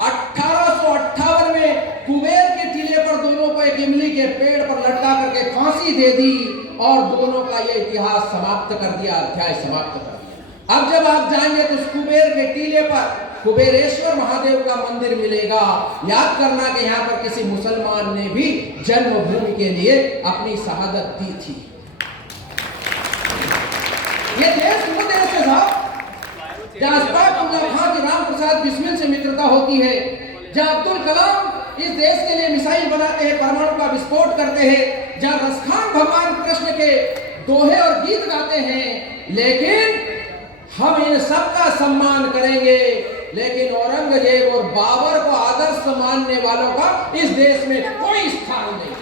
1858 में कुबेर के टीले पर दोनों को एक इमली के पेड़ पर लटका करके फांसी दे दी और दोनों का यह इतिहास समाप्त कर दिया, अध्याय समाप्त कर दिया। अब जब आप जाएंगे तो कुबेर के टीले पर कुबेरेश्वर महादेव का मंदिर मिलेगा। याद करना कि यहाँ पर किसी मुसलमान ने भी जन्मभूमि के लिए अपनी शहादत दी थी। ये देश वो देश है साहब जहाँ अशफाक उल्लाह खां की राम प्रसाद बिस्मिल से मित्रता होती है, जहाँ अब्दुल कलाम इस देश के लिए मिसाइल बनाते हैं, परमाणु का विस्फोट करते हैं, जहाँ रसखान भगवान कृष्ण के दोहे और गीत गाते हैं। लेकिन हम इन सब का सम्मान करेंगे, लेकिन औरंगजेब और बाबर को आदर्श मानने वालों का इस देश में कोई स्थान नहीं।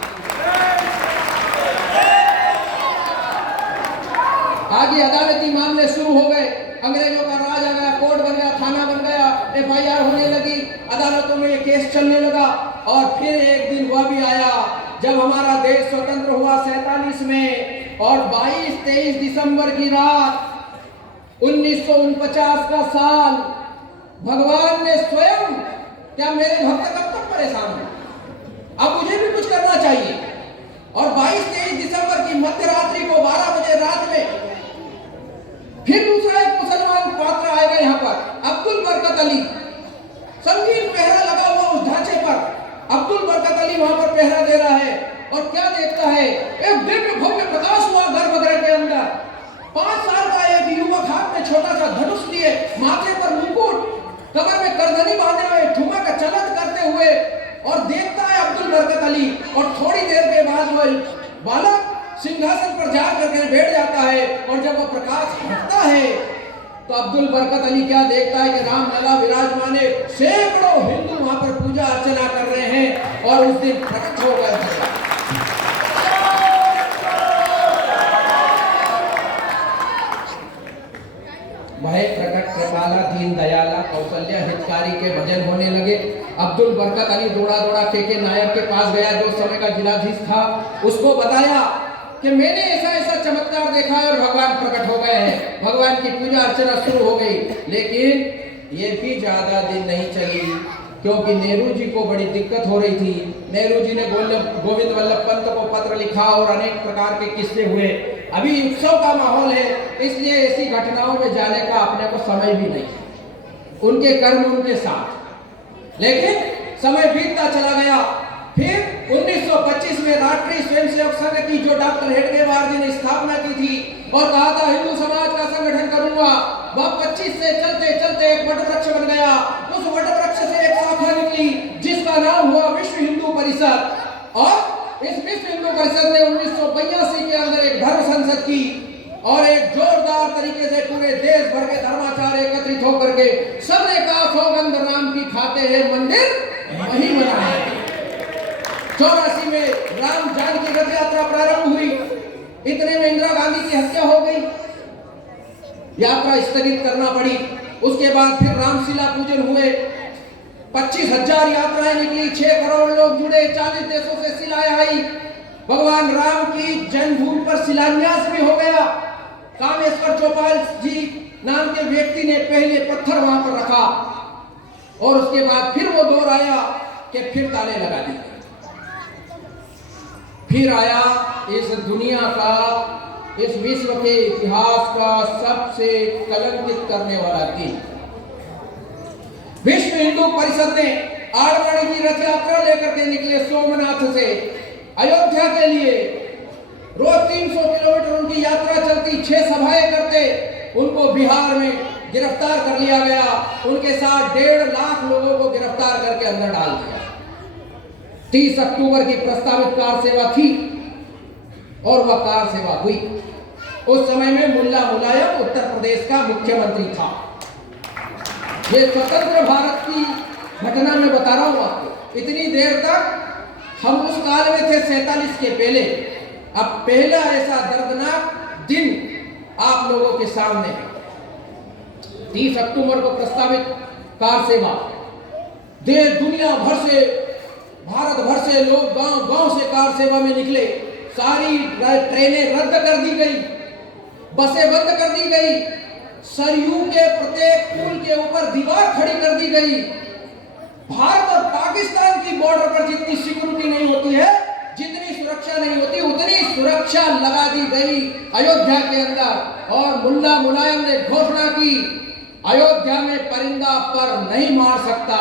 आगे अदालती मामले शुरू हो गए, अंग्रेजों का राज आ गया, कोर्ट बन गया, थाना बन गया, FIR होने लगी, अदालतों में ये केस चलने लगा। और फिर एक दिन वह भी आया जब हमारा देश स्वतंत्र हुआ 47 में, और 22-23 दिसंबर की रात 1949 का साल, भगवान ने स्वयं, क्या मेरे भक्त कब तक परेशान हो, अब मुझे भी कुछ करना चाहिए। और 22-23 दिसंबर की मध्य रात्रि को 12 बजे रात में फिर दूसरा एक मुसलमान पात्र आएगा यहाँ पर, अब्दुल बरकत अली। संगीन पहरा लगा हुआ उस ढांचे पर, अब्दुल बरकत अली वहां पर पहरा दे रहा है। और क्या देखता है, एक दिव्य भव्य प्रकाश हुआ गर्भगृह के अंदर। 5 साल का एक युवक हाथ में छोटा सा धनुष लिए, माथे पर मुकुट, कमर में करधनी बांधे हुए, ठुमक चलत करते हुए, और देखता है अब्दुल बरकत अली। और थोड़ी देर के बाद वह बालक सिंहासन पर जाकर के बैठ जाता है। और जब वह प्रकाश हटता है तो अब्दुल बरकत अली क्या देखता है कि राम लला विराजमान है, सैकड़ों हिंदू वहां पर पूजा अर्चना कर रहे हैं। और उस दिन प्रकट हो गए। वह प्रकट कृपाला दीन दयाला कौशल्या हितकारी के भजन होने लगे। अब्दुल बरकत अली दौड़ा दौड़ा के नायर के पास गया, जो उस समय का जिलाधीश था। उसको बताया कि मैंने ऐसा ऐसा चमत्कार देखा है और भगवान प्रकट हो गए हैं, भगवान की पूजा अर्चना शुरू हो गई। लेकिन ये भी ज्यादा दिन नहीं चली, क्योंकि नेहरू जी को बड़ी दिक्कत हो रही थी। नेहरू जी ने गोविंद वल्लभ पंत को पत्र लिखा और अनेक प्रकार के किस्से हुए। अभी उत्सव का माहौल है, इसलिए ऐसी घटनाओं में जाने का अपने को समय भी नहीं, उनके कर्म उनके साथ। लेकिन समय बीतता चला गया। फिर 1925 में राष्ट्रीय स्वयंसेवक संघ की, जो डॉक्टर हेडगेवार जी ने स्थापना की थी और कहा था हिंदू समाज का संगठन करूंगा, वह 25 से चलते चलते एक वट वृक्ष बन गया। उस वट वृक्ष से एक शाखा निकली जिसका नाम हुआ विश्व हिंदू परिषद। और इस विश्व हिंदू परिषद ने 1982 के अंदर एक धर्म संसद की और एक जोरदार तरीके से पूरे देश भर के धर्माचार्य एकत्रित होकर के सबने कहा सौगंध राम की खाते हैं, मंदिर वही बना है। 84 में राम जानकी रथ यात्रा प्रारंभ हुई। इतने में इंदिरा गांधी की हत्या हो गई, यात्रा स्थगित करना पड़ी। उसके बाद फिर रामशिला पूजन हुए, 25,000 यात्राएं निकली, 6 करोड़ लोग जुड़े, 40 देशों से शिलाएं आई। भगवान राम की जन्मभूमि पर शिलान्यास भी हो गया। कामेश्वर चौपाल जी नाम के व्यक्ति ने पहले पत्थर वहां पर रखा और उसके बाद फिर वो दौर आया कि फिर ताले लगा दिए। फिर आया इस दुनिया का, इस विश्व के इतिहास का सबसे कलंकित करने वाला दिन। विश्व हिंदू परिषद ने आड़वाणी की रथ यात्रा लेकर के निकले सोमनाथ से अयोध्या के लिए। रोज 300 किलोमीटर उनकी यात्रा चलती, 6 सभाएं करते। उनको बिहार में गिरफ्तार कर लिया गया। उनके साथ 1.5 लाख लोगों को गिरफ्तार करके अंदर डाल दिया। 30 अक्टूबर की प्रस्तावित कार सेवा थी और वह कार सेवा हुई। उस समय में मुल्ला मुलायम उत्तर प्रदेश का मुख्यमंत्री था। ये स्वतंत्र भारत की घटना मैं बता रहा हूं आपको। इतनी देर तक हम उस काल में थे 47 के पहले। अब पहला ऐसा दर्दनाक दिन आप लोगों के सामने है। 30 अक्टूबर को प्रस्तावित कार सेवा, देश दुनिया भर से, भारत भर से लोग गांव गांव से कार सेवा में निकले। सारी ट्रेनें रद्द कर दी गई, बसें बंद कर दी गई, सरयू के प्रत्येक पुल के ऊपर दीवार खड़ी कर दी गई। भारत और पाकिस्तान की बॉर्डर पर जितनी सिक्योरिटी नहीं होती है, जितनी सुरक्षा नहीं होती, उतनी सुरक्षा लगा दी गई अयोध्या के अंदर। और मुल्ला मुलायम ने घोषणा की, अयोध्या में परिंदा पर नहीं मार सकता।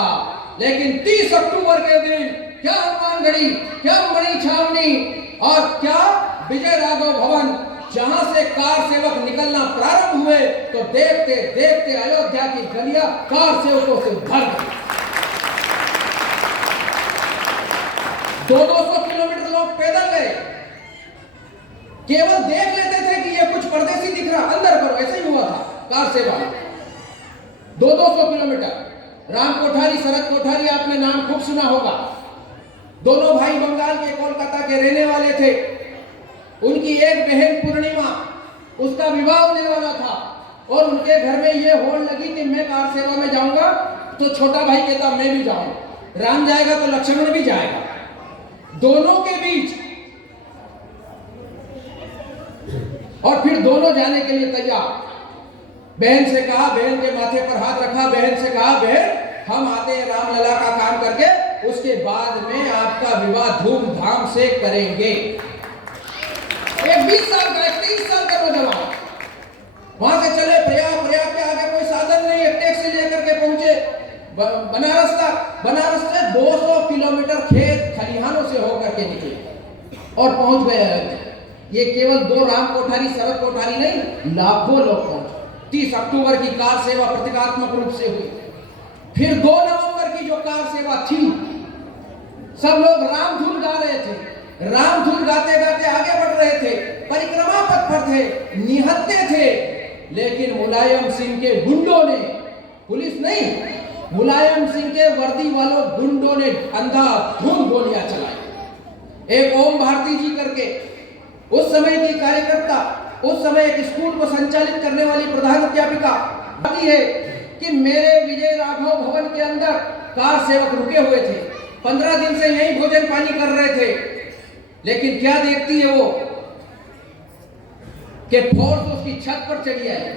लेकिन 30 अक्टूबर के दिन क्या हनुमानगढ़ी, क्या मणि छावनी और क्या विजय राघव भवन, जहां से कार सेवक निकलना प्रारंभ हुए तो देखते देखते अयोध्या की गलियां कार सेवकों से भर गई। 200-200 किलोमीटर लोग पैदल गए। केवल देख लेते थे कि ये कुछ परदेसी दिख रहा, अंदर करो, ऐसे ही हुआ था कार सेवा। 200-200 किलोमीटर। राम कोठारी, शरद कोठारी, आपने नाम खूब सुना होगा। दोनों भाई बंगाल के कोलकाता के रहने वाले थे। उनकी एक बहन पूर्णिमा, उसका विवाह होने वाला था और उनके घर में ये होड़ लगी कि मैं कार सेवा में जाऊंगा, तो छोटा भाई कहता मैं भी जाऊंगा। राम जाएगा तो लक्ष्मण भी जाएगा, दोनों के बीच। और फिर दोनों जाने के लिए तैयार। बहन से कहा, बहन के माथे पर हाथ रखा, बहन से कहा, बहन हम आते हैं रामलला का काम करके, उसके बाद में आपका विवाह धूमधाम से करेंगे। एक 20 साल का, 30 साल का नौजवान वहां से चले प्रयाग के आगे कोई साधन नहीं है, टैक्सी लेकर के पहुंचे बनारस तक। बनारस से 200 किलोमीटर खेत खलिहानों से होकर के निकले और पहुंच गए। ये केवल 2 राम कोठारी, शरद कोठारी नहीं, लाखों लोग पहुंचे। 30 अक्टूबर की कार सेवा प्रतीकात्मक रूप से हुई। फिर 2 नवंबर की जो कार सेवा थी, सब लोग राम धुन गा रहे थे। राम धुन गाते गाते आगे बढ़ रहे थे, परिक्रमा पथ पर थे, निहत्ते थे। लेकिन मुलायम सिंह के गुंडों ने, पुलिस नहीं, मुलायम सिंह के वर्दी वालों गुंडों ने अंधाधुंध गोलियां चलाई। एक ओम भारती जी करके उस समय की कार्यकर्ता, उस समय एक स्कूल को संचालित करने वाली प्रधान अध्यापिका बताती है कि मेरे विजय राघव भवन के अंदर कार सेवक रुके हुए थे, 15 दिन से यही भोजन पानी कर रहे थे। लेकिन क्या देखती है वो कि फोर्स उसकी छत पर चढ़ी आई,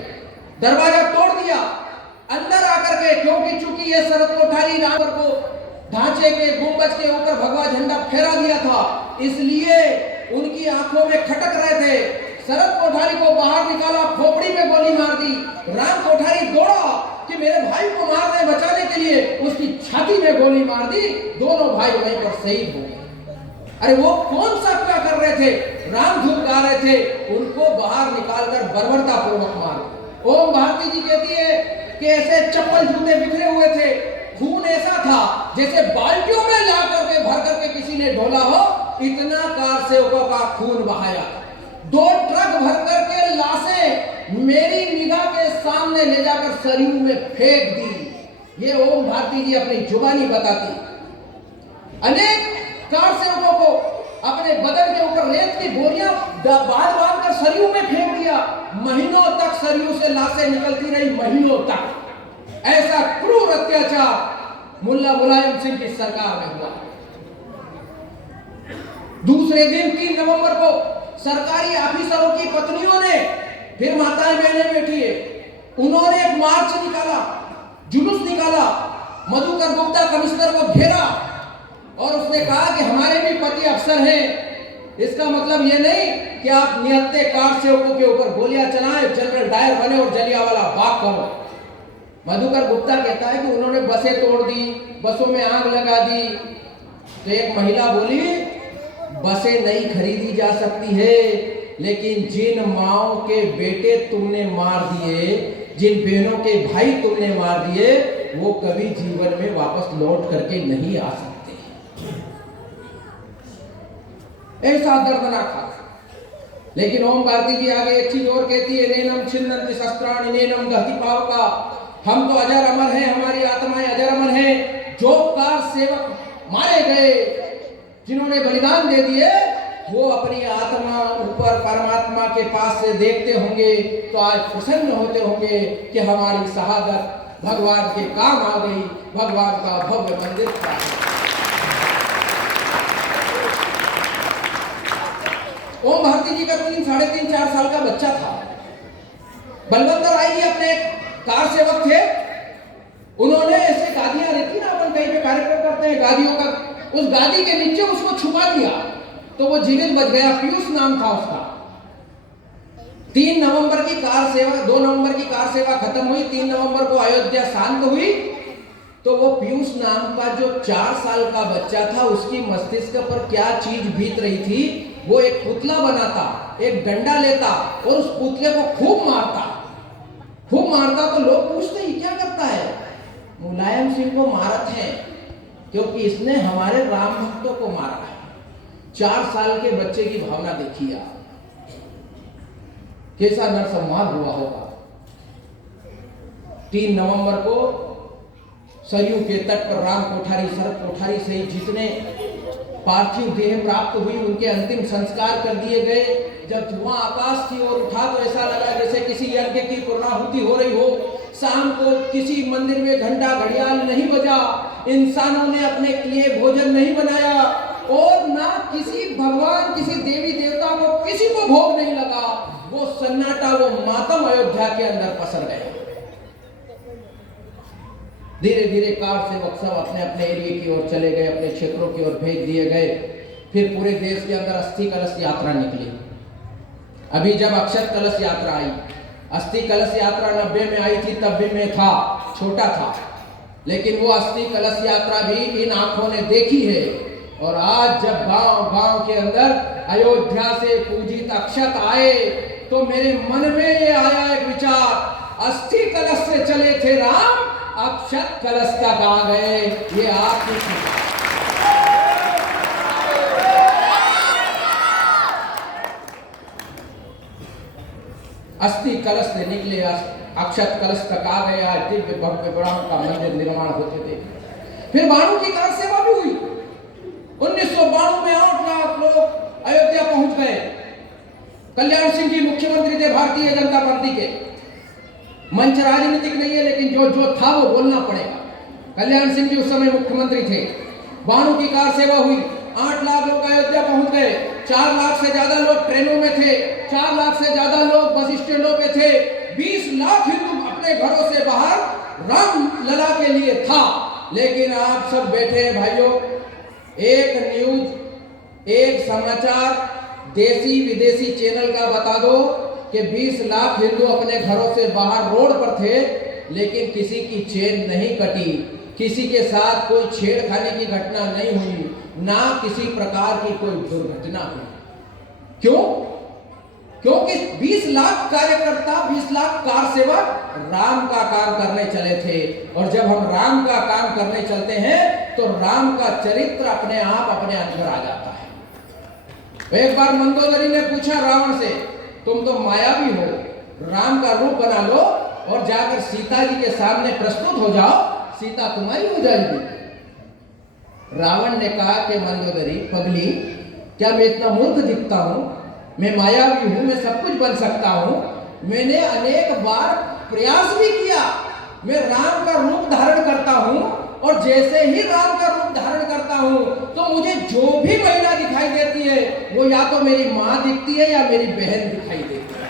दरवाजा तोड़ दिया, अंदर आकर के, क्योंकि चूंकि ये शरद कोठारी राम को ढांचे के गुंबज के ऊपर भगवा झंडा फहरा दिया था, इसलिए उनकी आंखों में खटक रहे थे। शरद कोठारी को बाहर निकाला, खोपड़ी में गोली मार दी। राम कोठारी दौड़ा कि मेरे भाई को मारने बचाने के लिए, उसकी छाती में गोली मार दी। दोनों भाई वहीं पर शहीद हो गए। अरे वो कौन सा क्या कर रहे थे? राम धुन गा रहे थे, उनको बाहर निकालकर बर्बरता पूर्वक मार। ओम भारती जी कहती है कि ऐसे चप्पल जूते बिखरे हुए थे, खून ऐसा था जैसे बाल्टियों में ला करके भर करके किसी ने ढोला हो, इतना कार सेवकों का खून बहाया। 2 ट्रक भर करके लाशें मेरी निगाह के सामने ले जाकर सरयू में फेंक दी। ये ओम भारती जी अपनी जुबानी बताती। अनेक कार सेवकों को अपने बदन के ऊपर रेत की बोरियां बांध कर सरयू में फेंक दिया। महीनों तक सरयू से लाशें निकलती रही, महीनों तक। ऐसा क्रूर अत्याचार मुल्ला मुलायम सिंह की सरकार में हुआ। दूसरे दिन 3 नवंबर को सरकारी ऑफिसरों की पत्नियों ने, फिर माताएं बहनें बैठी है, उन्होंने एक मार्च निकाला, जुलूस निकाला, मधुकर गुप्ता कमिश्नर को घेरा और उसने कहा कि हमारे भी पति अफसर हैं, इसका मतलब ये नहीं कि आप निहत्ते कार सेवकों के ऊपर गोलियां चलाएं, जनरल डायर बने और जलियांवाला बाग करो। मधुकर गुप्ता कहता है कि उन्होंने बसें तोड़ दी, बसों में आग लगा दी। तो एक महिला बोली, बसें नहीं खरीदी जा सकती है, लेकिन जिन माओ के बेटे तुमने मार दिए, जिन बहनों के भाई तुमने मार दिए, वो कभी जीवन में वापस लौट करके नहीं आ सकते। ऐसा दर्दनाक था। लेकिन ओम भारती जी आगे एक चीज और कहती है, नैनम छिन्नन्ति शस्त्राणि नैनम दहति पावका। हम तो अजर अमर हैं, हमारी आत्माएं अजर अमर हैं। जो कार सेवक मारे गए, जिन्होंने बलिदान दे दिए, वो अपनी आत्मा ऊपर परमात्मा के पास से देखते होंगे तो आज प्रसन्न होते होंगे कि हमारी शहादत भगवान के काम आ गई, भगवान का भव्य मंदिर था। ओम भारती जी का 3, 3.5, 4 साल का बच्चा था। बलवंत राय जी अपने कार सेवक थे, उन्होंने ऐसे गादियां रहती ना, अपन कहीं पे कार्यक्रम करते हैं गादियों का, उस गादी के नीचे उसको छुपा दिया तो वो जीवित बच गया। पीयूष नाम था उसका। 3 नवंबर की कार सेवा, 2 नवंबर की कार सेवा खत्म हुई, 3 नवंबर को अयोध्या शांत हुई। तो वो पीयूष नाम का जो 4 साल का बच्चा था, उसकी मस्तिष्क पर क्या चीज बीत रही थी, वो एक पुतला बनाता, एक डंडा लेता और उस पुतले को खूब मारता तो लोग पूछते ही क्या करता है? मुलायम सिंह को मारत है क्योंकि इसने हमारे राम भक्तों को मारा है। 4 साल के बच्चे की भावना देखिए आप, कैसा नरसंहार हुआ होगा। 3 नवंबर को सरयू के तट पर राम कोठारी, शरद कोठारी सहित जितने पार्थिव देह प्राप्त हुई, उनके अंतिम संस्कार कर दिए गए। जब धुआं आकाश की ओर उठा तो ऐसा लगा जैसे किसी यज्ञ की पूर्णाहुति हो रही हो। शाम को किसी मंदिर में घंटा घड़ियाल नहीं बजा, इंसानों ने अपने लिए भोजन नहीं बनाया और ना किसी भगवान किसी देवी देवता को किसी को भोग नहीं लगा। वो सन्नाटा वो मातम अयोध्या के अंदर पसर गया। धीरे धीरे कार सेवक सब अपने अपने एरिया की ओर चले गए, अपने क्षेत्रों की ओर भेज दिए गए। फिर पूरे देश के अंदर अस्थि कलश यात्रा निकली। अभी जब अक्षत कलश यात्रा आई, अस्थि कलश यात्रा 90 में आई थी, तब भी मैं था, छोटा था, लेकिन वो अस्थि कलश यात्रा भी इन आंखों ने देखी है। और आज जब गांव गांव के अंदर अयोध्या से पूजित अक्षत आए तो मेरे मन में ये आया एक विचार, अस्थि कलश से चले थे राम, अक्षत कलश तक आ गए। ये आपकी अस्थि कलश से निकले अक्षत कलश तक आ गए। आज दिव्य भव्य ब्रह्म का मंदिर निर्माण होते थे। फिर बाणों की कार सेवा भी हुई। 1992 में 8 लाख लोग अयोध्या पहुंच गए। कल्याण सिंह जी मुख्यमंत्री थे भारतीय जनता पार्टी के। मंच राजनीतिक नहीं है, लेकिन जो था वो बोलना पड़ेगा। कल्याण सिंह जी उस समय मुख्यमंत्री थे। बाणों की कार सेवा हुई। 8 लाख लोग अयोध्या पहुंच गए। 4 लाख से ज्यादा लोग ट्रेनों में थे। 4 लाख से ज्यादा लोग बस स्टैंडों पे थे। 20 लाख हिंदू अपने घरों से बाहर राम लला के लिए था। लेकिन आप सब बैठे हैं भाइयों, एक न्यूज, एक समाचार देसी विदेशी चैनल का बता दो कि 20 लाख हिंदू अपने घरों से बाहर रोड पर थे, लेकिन किसी की चेन नहीं कटी, किसी के साथ कोई छेड़खानी की घटना नहीं हुई, ना किसी प्रकार की कोई दुर्घटना हुई। क्यों? क्योंकि 20 लाख कार्यकर्ता, 20 लाख कार सेवक राम का काम करने चले थे। और जब हम राम का काम करने चलते हैं तो राम का चरित्र अपने आप अपने अंदर आ जाता है। एक बार मंदोदरी ने पूछा रावण से, तुम तो मायावी हो, राम का रूप बना लो और जाकर सीता जी के सामने प्रस्तुत हो जाओ, सीता तुम्हारी हो जाएगी। रावण ने कहा कि मंदोदरी पगली, क्या मैं इतना मूर्ख दिखता हूं? मैं मायावी हूं, मैं सब कुछ बन सकता हूं। मैंने अनेक बार प्रयास भी किया, मैं राम का रूप धारण करता हूं और जैसे ही राम का रूप धारण करता हूं तो मुझे जो भी महिला दिखाई देती है वो या तो मेरी मां दिखती है या मेरी बहन दिखाई देती है।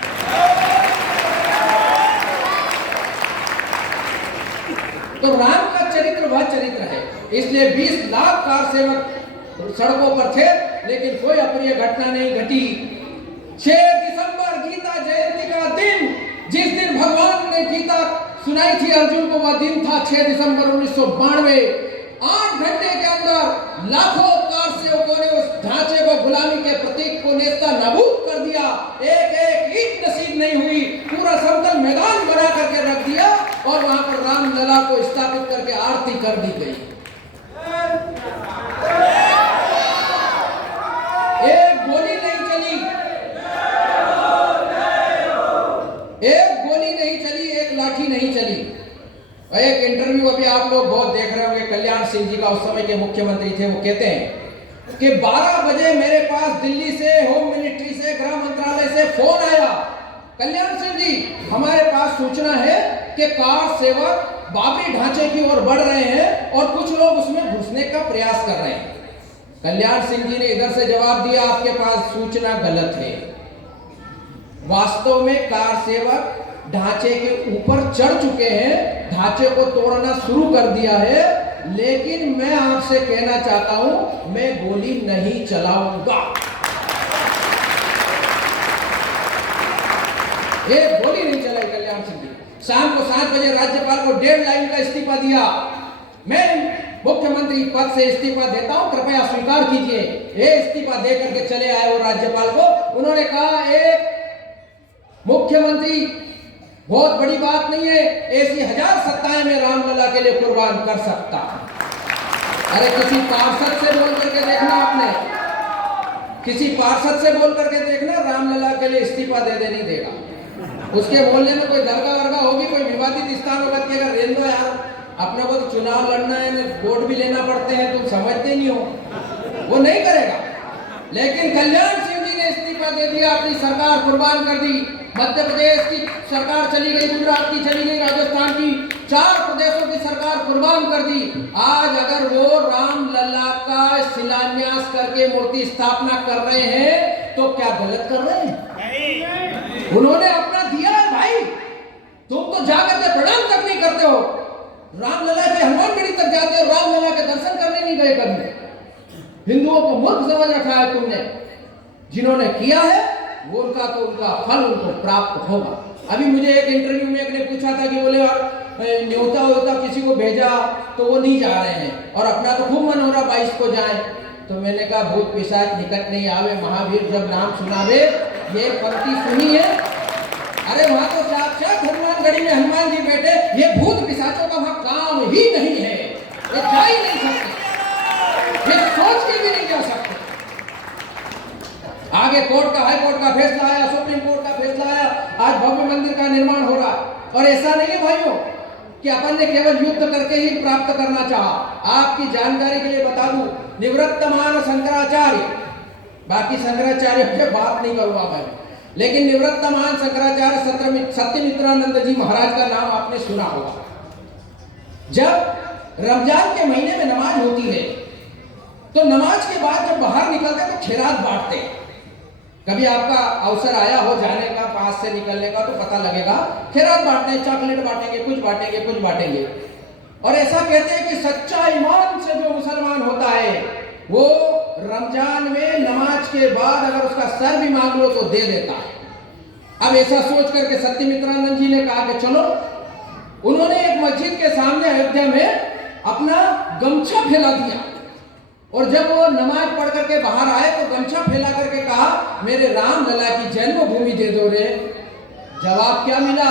तो राम का चरित्र वह चरित्र है। इसलिए 20 लाख कार सेवक सड़कों पर थे, लेकिन कोई अप्रिय घटना नहीं घटी। 6 दिसंबर गीता जयंती का दिन, जिस दिन भगवान ने गीता सुनाई थी अर्जुन को, वह दिन था 6 दिसंबर 1992। 8 घंटे के अंदर लाखों कार सेवकों ने उस ढांचे को, गुलामी के प्रतीक को नेस्ता नाबूद कर दिया। एक एक ईंट नसीब नहीं हुई, पूरा समतल मैदान बना करके रख दिया और वहां पर राम लला को स्थापित करके आरती कर दी गई। एक गोली नहीं चली, एक गोली नहीं चली, एक लाठी नहीं चली। एक इंटरव्यू अभी आप लोग बहुत देख रहे होंगे, कल्याण सिंह जी का, उस समय के मुख्यमंत्री थे। वो कहते हैं कि 12 बजे मेरे पास दिल्ली से, होम मिनिस्ट्री से, गृह मंत्रालय से फोन आया, कल्याण सिंह जी हमारे पास सूचना है कि कार सेवक बाबरी ढांचे की ओर बढ़ रहे हैं और कुछ लोग उसमें घुसने का प्रयास कर रहे हैं। कल्याण सिंह जी ने इधर से जवाब दिया, आपके पास सूचना गलत है। वास्तव में कार सेवक ढांचे के ऊपर चढ़ चुके हैं, ढांचे को तोड़ना शुरू कर दिया है, लेकिन मैं आपसे कहना चाहता हूं, मैं गोली नहीं चलाऊंगा। एक गोली नहीं चलाई कल्याण सिंह जी। शाम को 7 बजे राज्यपाल को 1.5 लाइन का इस्तीफा दिया। मैं मुख्यमंत्री पद से इस्तीफा देता हूं, कृपया स्वीकार कीजिए। ये इस्तीफा देकर के चले आए वो राज्यपाल को। उन्होंने कहा, एक मुख्यमंत्री बहुत बड़ी बात नहीं है, ऐसी 1000 सत्ताएं मैं रामलला के लिए कुर्बान कर सकता। अरे किसी पार्षद से बोल करके देखना, आपने किसी पार्षद से बोल करके देखना, रामलला के लिए इस्तीफा दे नहीं देगा। उसके बोलने में कोई दरगाह वर्गा होगी, कोई विवादित स्थान होगा कि अगर रेल दो यार, अपने को तो चुनाव लड़ना है, वोट भी लेना पड़ते हैं, तुम समझते नहीं हो, वो नहीं करेगा। लेकिन कल्याण सिंह जी ने इस्तीफा दे दिया, अपनी सरकार कुर्बान कर दी। मध्य प्रदेश की सरकार चली गई, गुजरात की चली गई, राजस्थान की, 4 प्रदेशों की सरकार कुर्बान कर दी। आज अगर वो रामलला का शिलान्यास करके मूर्ति स्थापना कर रहे हैं तो क्या गलत कर रहे हैं? नहीं। उन्होंने अपना दिया है भाई, तुम तो जाकर के प्रणाम तक नहीं करते हो। रामलला के हनुमानगढ़ी तक जाते हो, रामलला के दर्शन करने नहीं गए कभी। हिंदुओं को मूर्ख समझ रखा है तुमने। जिन्होंने किया है वो उनका फल उनको प्राप्त होगा। अभी मुझे एक इंटरव्यू में एक ने पूछा था कि बोले यार न्योता होता किसी को भेजा तो वो नहीं जा रहे हैं और अपना तो खूब मन हो रहा 22 को जाए। तो मैंने कहा भूत पिशाच निकट नहीं आवे, महावीर जब नाम सुनावे। ये पंक्ति सुनी है? अरे वहां तो साक्षात हनुमानगढ़ी में हनुमान जी बैठे। ये भूत पिशाचों का वहां काम ही नहीं है, ये जा ही नहीं सकते, ये सोच के भी नहीं जा सकते। आगे कोर्ट का, हाई कोर्ट का फैसला आया, सुप्रीम कोर्ट का फैसला आया, आज भव्य मंदिर का निर्माण हो रहा है। और ऐसा नहीं है भाइयों कि अपन ने केवल युद्ध करके ही प्राप्त करना चाहा। आपकी जानकारी के लिए बता दूं, निवृत्तमान शंकराचार्य, बाकी शंकराचार्य से बात नहीं करूंगा मैं, लेकिन निवृत्तमान शंकराचार्य सत्यमित्रानंद जी महाराज का नाम आपने सुना होगा। जब रमजान के महीने में नमाज होती है तो नमाज के बाद जब बाहर निकलते तो खैरात बांटते। कभी आपका अवसर आया हो जाने का, पास से निकलने का, तो पता लगेगा। खैरात बांटते, चॉकलेट बांटेंगे, कुछ बांटेंगे, कुछ बांटेंगे। और ऐसा कहते हैं कि सच्चा ईमान से जो मुसलमान होता है वो रमजान में नमाज के बाद अगर उसका सर भी मांग लो तो दे देता है। अब ऐसा सोच करके सत्यमित्रानंद जी ने कहा कि चलो, उन्होंने एक मस्जिद के सामने अयोध्या में अपना गमछा फैला दिया और जब वो नमाज पढ़ करके बाहर आए तो गमछा फैला करके कहा मेरे रामलला की जन्मभूमि दे दो रे। जवाब क्या मिला?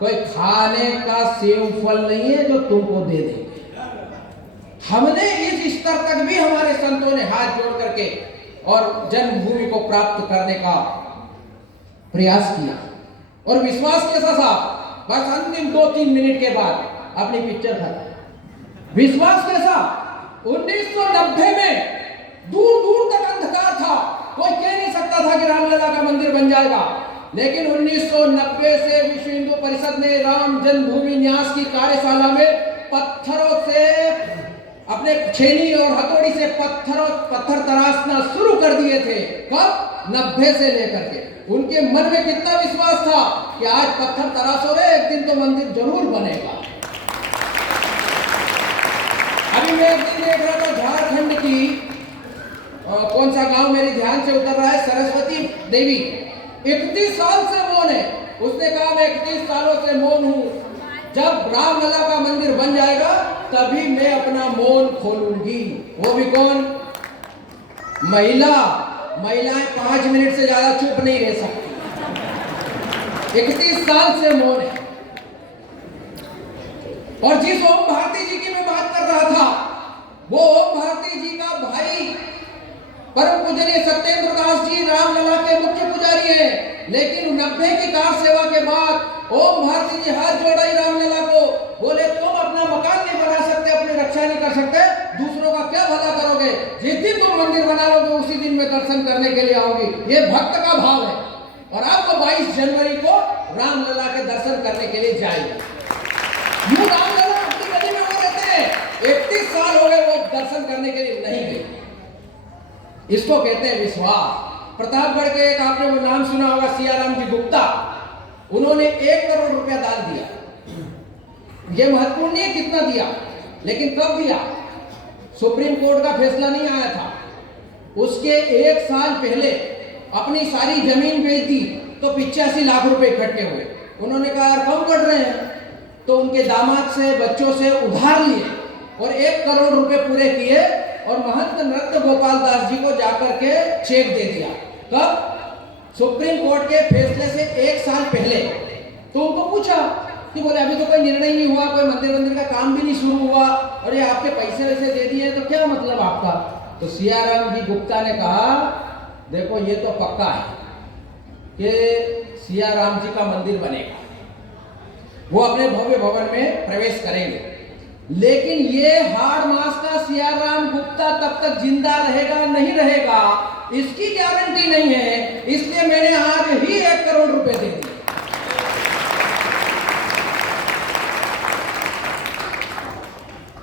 कोई खाने का सेव फल नहीं है जो तुमको दे देंगे। हमने इस स्तर तक भी हमारे संतों ने हाथ जोड़ करके और जन्मभूमि को प्राप्त करने का प्रयास किया। और विश्वास कैसा था? बस अंतिम 2-3 मिनट के बाद अपनी पिक्चर खत्म। विश्वास कैसा? 1990 में दूर दूर तक अंधकार था, कोई कह नहीं सकता था कि रामलला का मंदिर बन जाएगा। लेकिन 1990 से विश्व हिंदू परिषद ने राम जन्मभूमि न्यास की कार्यशाला में पत्थरों से, अपने छेनी और हथौड़ी से पत्थर तराशना शुरू कर दिए थे। कब? 90 से लेकर के। उनके मन में कितना विश्वास था कि आज पत्थर तराशो रे, एक दिन तो मंदिर जरूर बनेगा। अभी मैं एक दिन देख रहा था झारखंड की कौन सा गांव मेरे ध्यान से उतर रहा है, सरस्वती देवी 31 साल से मौन है। उसने कहा मैं 31 सालों से मौन हूं, जब रामलला का मंदिर बन जाएगा तभी मैं अपना मौन खोलूंगी। वो भी कौन? महिलाएं 5 मिनट से ज्यादा चुप नहीं रह सकती। 31 साल से मौन है। और जिस ओम भारती जी की मैं बात कर रहा था, वो ओम भारती जी का भाई परम पूजनीय सत्येंद्र दास जी रामलला के मुख्य पुजारी हैं। लेकिन 90 की कार सेवा के बाद ओम भारती जी हाथ जोड़ाई रामलला को, बोले तुम अपना मकान नहीं बना सकते, अपनी रक्षा नहीं कर सकते, दूसरों का क्या भला करोगे? जिस दिन तुम मंदिर बना लोगे उसी दिन मैं दर्शन करने के लिए आऊंगी। ये भक्त का भाव है। और आप तो 22 जनवरी को रामलला के दर्शन करने के लिए जाएंगे। यूं रामलला अपनी गली में वो रहते हैं, 31 साल हो गए वो दर्शन करने के लिए नहीं गए। इसको कहते हैं विश्वास। प्रतापगढ़ के एक आपने वो नाम सुना होगा, सियाराम जी गुप्ता, उन्होंने 1 करोड़ रुपया दान दिया। यह महत्वपूर्ण नहीं है कितना दिया, लेकिन कब दिया? सुप्रीम कोर्ट का फैसला नहीं आया था, उसके 1 साल पहले अपनी सारी जमीन बेच दी तो 85 लाख रुपए इकट्ठे हुए। उन्होंने कहा यार कम पड़ रहे हैं, तो उनके दामाद से, बच्चों से उधार लिए और 1 करोड़ रुपए पूरे किए और महंत नृत्य गोपाल दास जी को जाकर के चेक दे दिया। कब? सुप्रीम कोर्ट के फैसले से 1 साल पहले। तो उनको पूछा कि बोले अभी तो कोई निर्णय नहीं हुआ, कोई मंदिर का काम भी नहीं शुरू हुआ और ये आपके पैसे वैसे दे दिए, तो क्या मतलब आपका? तो सियाराम जी गुप्ता ने कहा देखो ये तो पक्का है कि सियाराम जी का मंदिर बनेगा, वो अपने भव्य भवन में प्रवेश करेंगे, लेकिन ये हाड़ मास का सियाराम गुप्ता तब तक जिंदा रहेगा नहीं रहेगा इसकी गारंटी नहीं है। इसलिए मैंने आज ही 1 करोड़ रुपए दे दिए।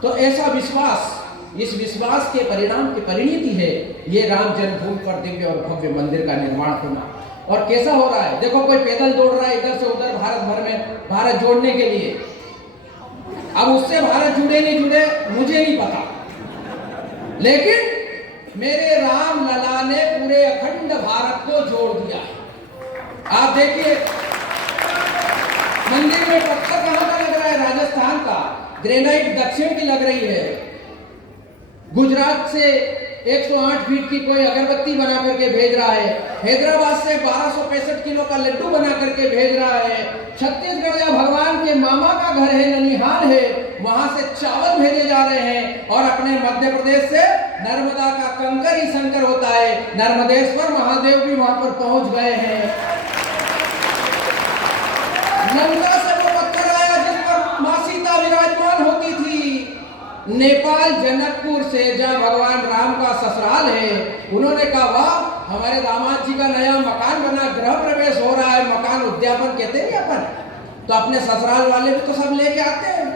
तो ऐसा विश्वास, इस विश्वास के परिणाम की परिणति है ये राम जन्मभूमि पर दिव्य और भव्य मंदिर का निर्माण होना। और कैसा हो रहा है, देखो कोई पैदल दौड़ रहा है इधर से उधर भारत भर में, भारत जोड़ने के लिए। अब उससे भारत जुड़े नहीं जुड़े मुझे नहीं पता, लेकिन मेरे राम लला ने पूरे अखंड भारत को जोड़ दिया। आप देखिए मंदिर में पत्थर कहां का लग रहा है, राजस्थान का ग्रेनाइट दक्षिण की लग रही है। गुजरात से 108 फीट की कोई अगरबत्ती बना करके भेज रहा है। हैदराबाद से 1265 किलो का लड्डू बना करके भेज रहा है। छत्तीसगढ़ या भगवान के मामा का घर है, ननिहाल है, वहां से चावल भेजे जा रहे हैं। और अपने मध्य प्रदेश से नर्मदा का कंकर ही शंकर होता है, नर्मदेश्वर महादेव भी वहां पर पहुंच गए हैं। लंका से वो पत्थर आया जिस पर मां सीता विराजमान होती थी। नेपाल जनकपुर से जहाँ भगवान राम का ससुराल है, उन्होंने कहा वाह हमारे दामाद जी का नया मकान बना, गृह प्रवेश हो रहा है, मकान उद्यापन कहते हैं अपन, तो अपने ससुराल वाले भी तो सब लेके आते हैं।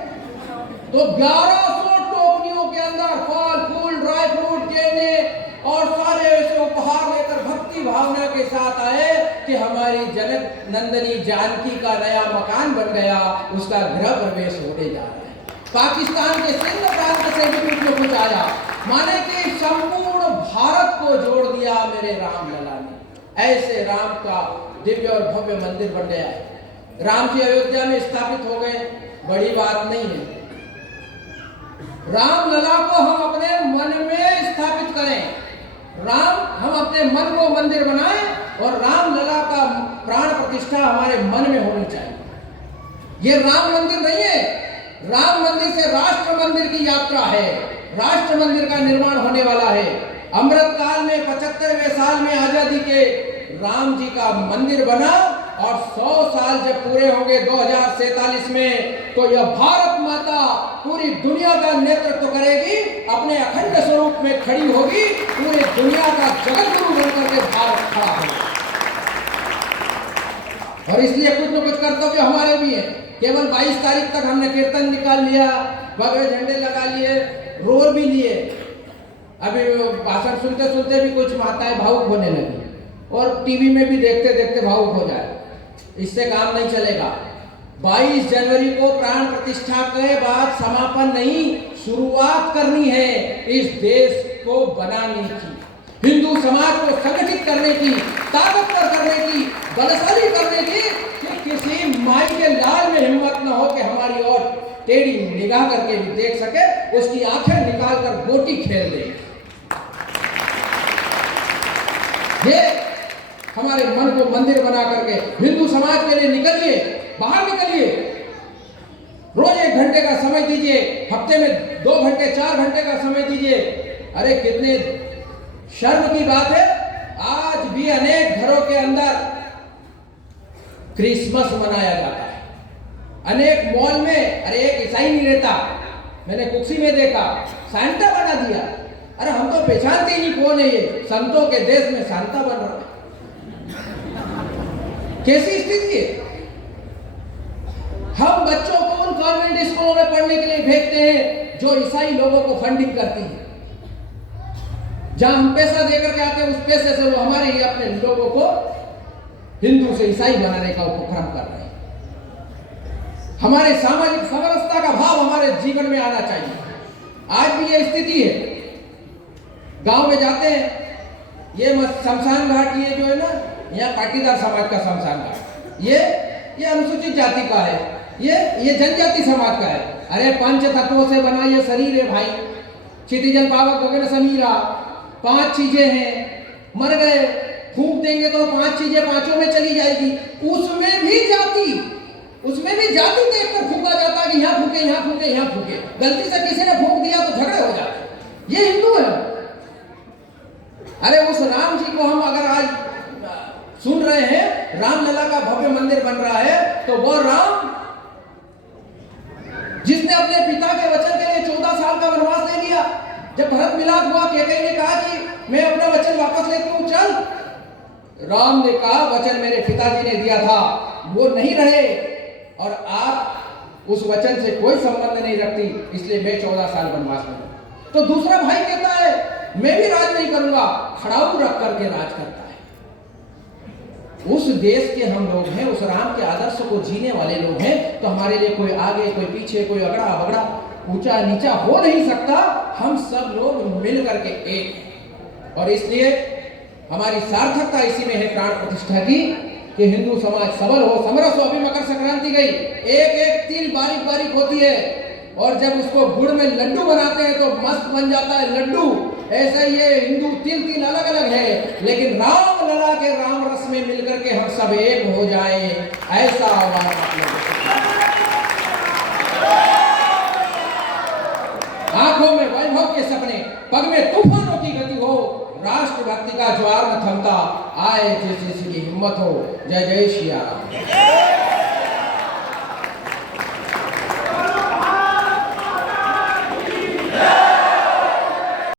तो 1100 टोकरियों के अंदर फल फूल ड्राई फ्रूट गेने और सारे ऐसे उपहार लेकर भक्ति भावना के साथ आए कि हमारी जनक नंदनी जानकी का नया मकान बन गया, उसका गृह प्रवेश होने जा रहा है। पाकिस्तान के सिंध प्रांत से भी कुछ न कुछ आया, माने कि संपूर्ण भारत को जोड़ दिया मेरे राम लला ने। ऐसे राम का दिव्य और भव्य मंदिर बन गया। राम जी अयोध्या में स्थापित हो गए, बड़ी बात नहीं है। राम लला को हम अपने मन में स्थापित करें, हम अपने मन को मंदिर बनाएं और राम लला का प्राण प्रतिष्ठा हमारे मन में होनी चाहिए। ये राम मंदिर नहीं है, राम मंदिर से राष्ट्र मंदिर की यात्रा है। राष्ट्र मंदिर का निर्माण होने वाला है। अमृत काल में 75वें साल में आजादी के राम जी का मंदिर बना और 100 साल जब पूरे होंगे 2047 में, तो यह भारत माता पूरी दुनिया का नेतृत्व करेगी, अपने अखंड स्वरूप में खड़ी होगी, पूरी दुनिया का जगत गुरु बनकर के भारत खड़ा होगा। और इसलिए कुछ न कुछ कर्तव्य हमारे भी है। केवल 22 तारीख तक हमने कीर्तन निकाल लिया, भगवे झंडे लगा लिए, रोल भी लिए। अभी भाषण सुनते सुनते भी कुछ माताएं भावुक होने लगी और टीवी में भी देखते देखते भावुक हो जाए। इससे काम नहीं चलेगा। 22 जनवरी को प्राण प्रतिष्ठा के बाद समापन नहीं, शुरुआत करनी है इस देश को बनाने की, हिंदू समाज को संगठित करने की, ताकतवर करने की, बलशाली करने की, कि किसी माई के लाल में हिम्मत न हो कि हमारी ओर टेढ़ी निगाह करके भी देख सके, उसकी आंखें निकालकर गोटी खेल दे। ये हमारे मन को मंदिर बना करके हिंदू समाज के लिए निकलिए, बाहर निकलिए। रोज 1 घंटे का समय दीजिए, हफ्ते में 2 घंटे 4 घंटे का समय दीजिए। अरे कितने शर्म की बात है, आज भी अनेक घरों के अंदर क्रिसमस मनाया जाता है। अनेक मॉल में, अरे एक ईसाई नहीं रहता, मैंने कुक्सी में देखा, सांता बना दिया। अरे हम तो पहचानते ही नहीं कौन है ये, संतों के देश में सांता बन रहा है। कैसी स्थिति है। हम बच्चों को उन कॉन्वेंट स्कूलों में पढ़ने के लिए भेजते हैं जो ईसाई लोगों को फंडिंग करती है। जहां हम पैसा देकर के आते हैं, उस पैसे से वो हमारे ही अपने लोगों को हिंदू से ईसाई बनाने का उपक्रम कर रहे हैं। हमारे सामाजिक समरसता का भाव हमारे जीवन में आना चाहिए। आज भी ये स्थिति है। गांव में जाते हैं, ये शमशान घाट, ये जो है ना, यहाँ पाटीदार समाज का शमशान घाट, ये अनुसूचित जाति का है, ये जनजाति समाज का है। अरे 5 तत्वों से बना ये शरीर है भाई, क्षितिजल पावक गगन समीरा, 5 चीजें हैं। मर गए, फूंक देंगे तो 5 चीजें 5 में चली जाएगी। उसमें भी जाति देखकर फूंका जाता है कि यहाँ फूके, यहाँ फूके, यहाँ फूके। गलती से किसी ने फूंक दिया तो झगड़े हो जाते। ये हिंदू है। अरे उस राम जी को हम अगर आज सुन रहे हैं, राम लला का भव्य मंदिर बन रहा है, तो वो राम जिसने अपने पिता के वचन के लिए 14 साल का वनवास ले लिया, जब भरत मिलाप हुआ, कैकेयी ने कहा कि मैं अपना वचन वापस लेती हूं, चल। राम ने कहा वचन मेरे पिताजी ने दिया था, वो नहीं रहे, और आप उस वचन से कोई संबंध नहीं रखती, इसलिए मैं 14 साल वनवास में हूं। तो दूसरा भाई कहता है मैं भी राज नहीं करूंगा, खड़ाऊ रख करके राज करता है। उस देश के हम लोग हैं, उस राम के आदर्श को जीने वाले लोग हैं, तो हमारे लिए कोई आगे कोई पीछे, कोई अगड़ा बगड़ा ऊंचा नीचा हो नहीं सकता। हम सब लोग मिल करके एक हैं और इसलिए हमारी सार्थकता इसी में है प्राण प्रतिष्ठा की कि हिंदू समाज सबल हो, समरस हो। अभी मकर संक्रांति गई, एक एक तिल बारीक बारीक होती है और जब उसको गुड़ में लड्डू बनाते हैं तो मस्त बन जाता है लड्डू। ऐसा ही ये हिंदू तिल तिल अलग अलग है, लेकिन राम लला के राम रस में मिलकर के हम सब एक हो जाए, ऐसा हमारा मतलब। आंखों में वैभव के सपने, पग में तूफानों की गति हो, राष्ट्रभक्ति का ज्वार न थमता, आए जैसे की हिम्मत हो। जय जय श्री राम।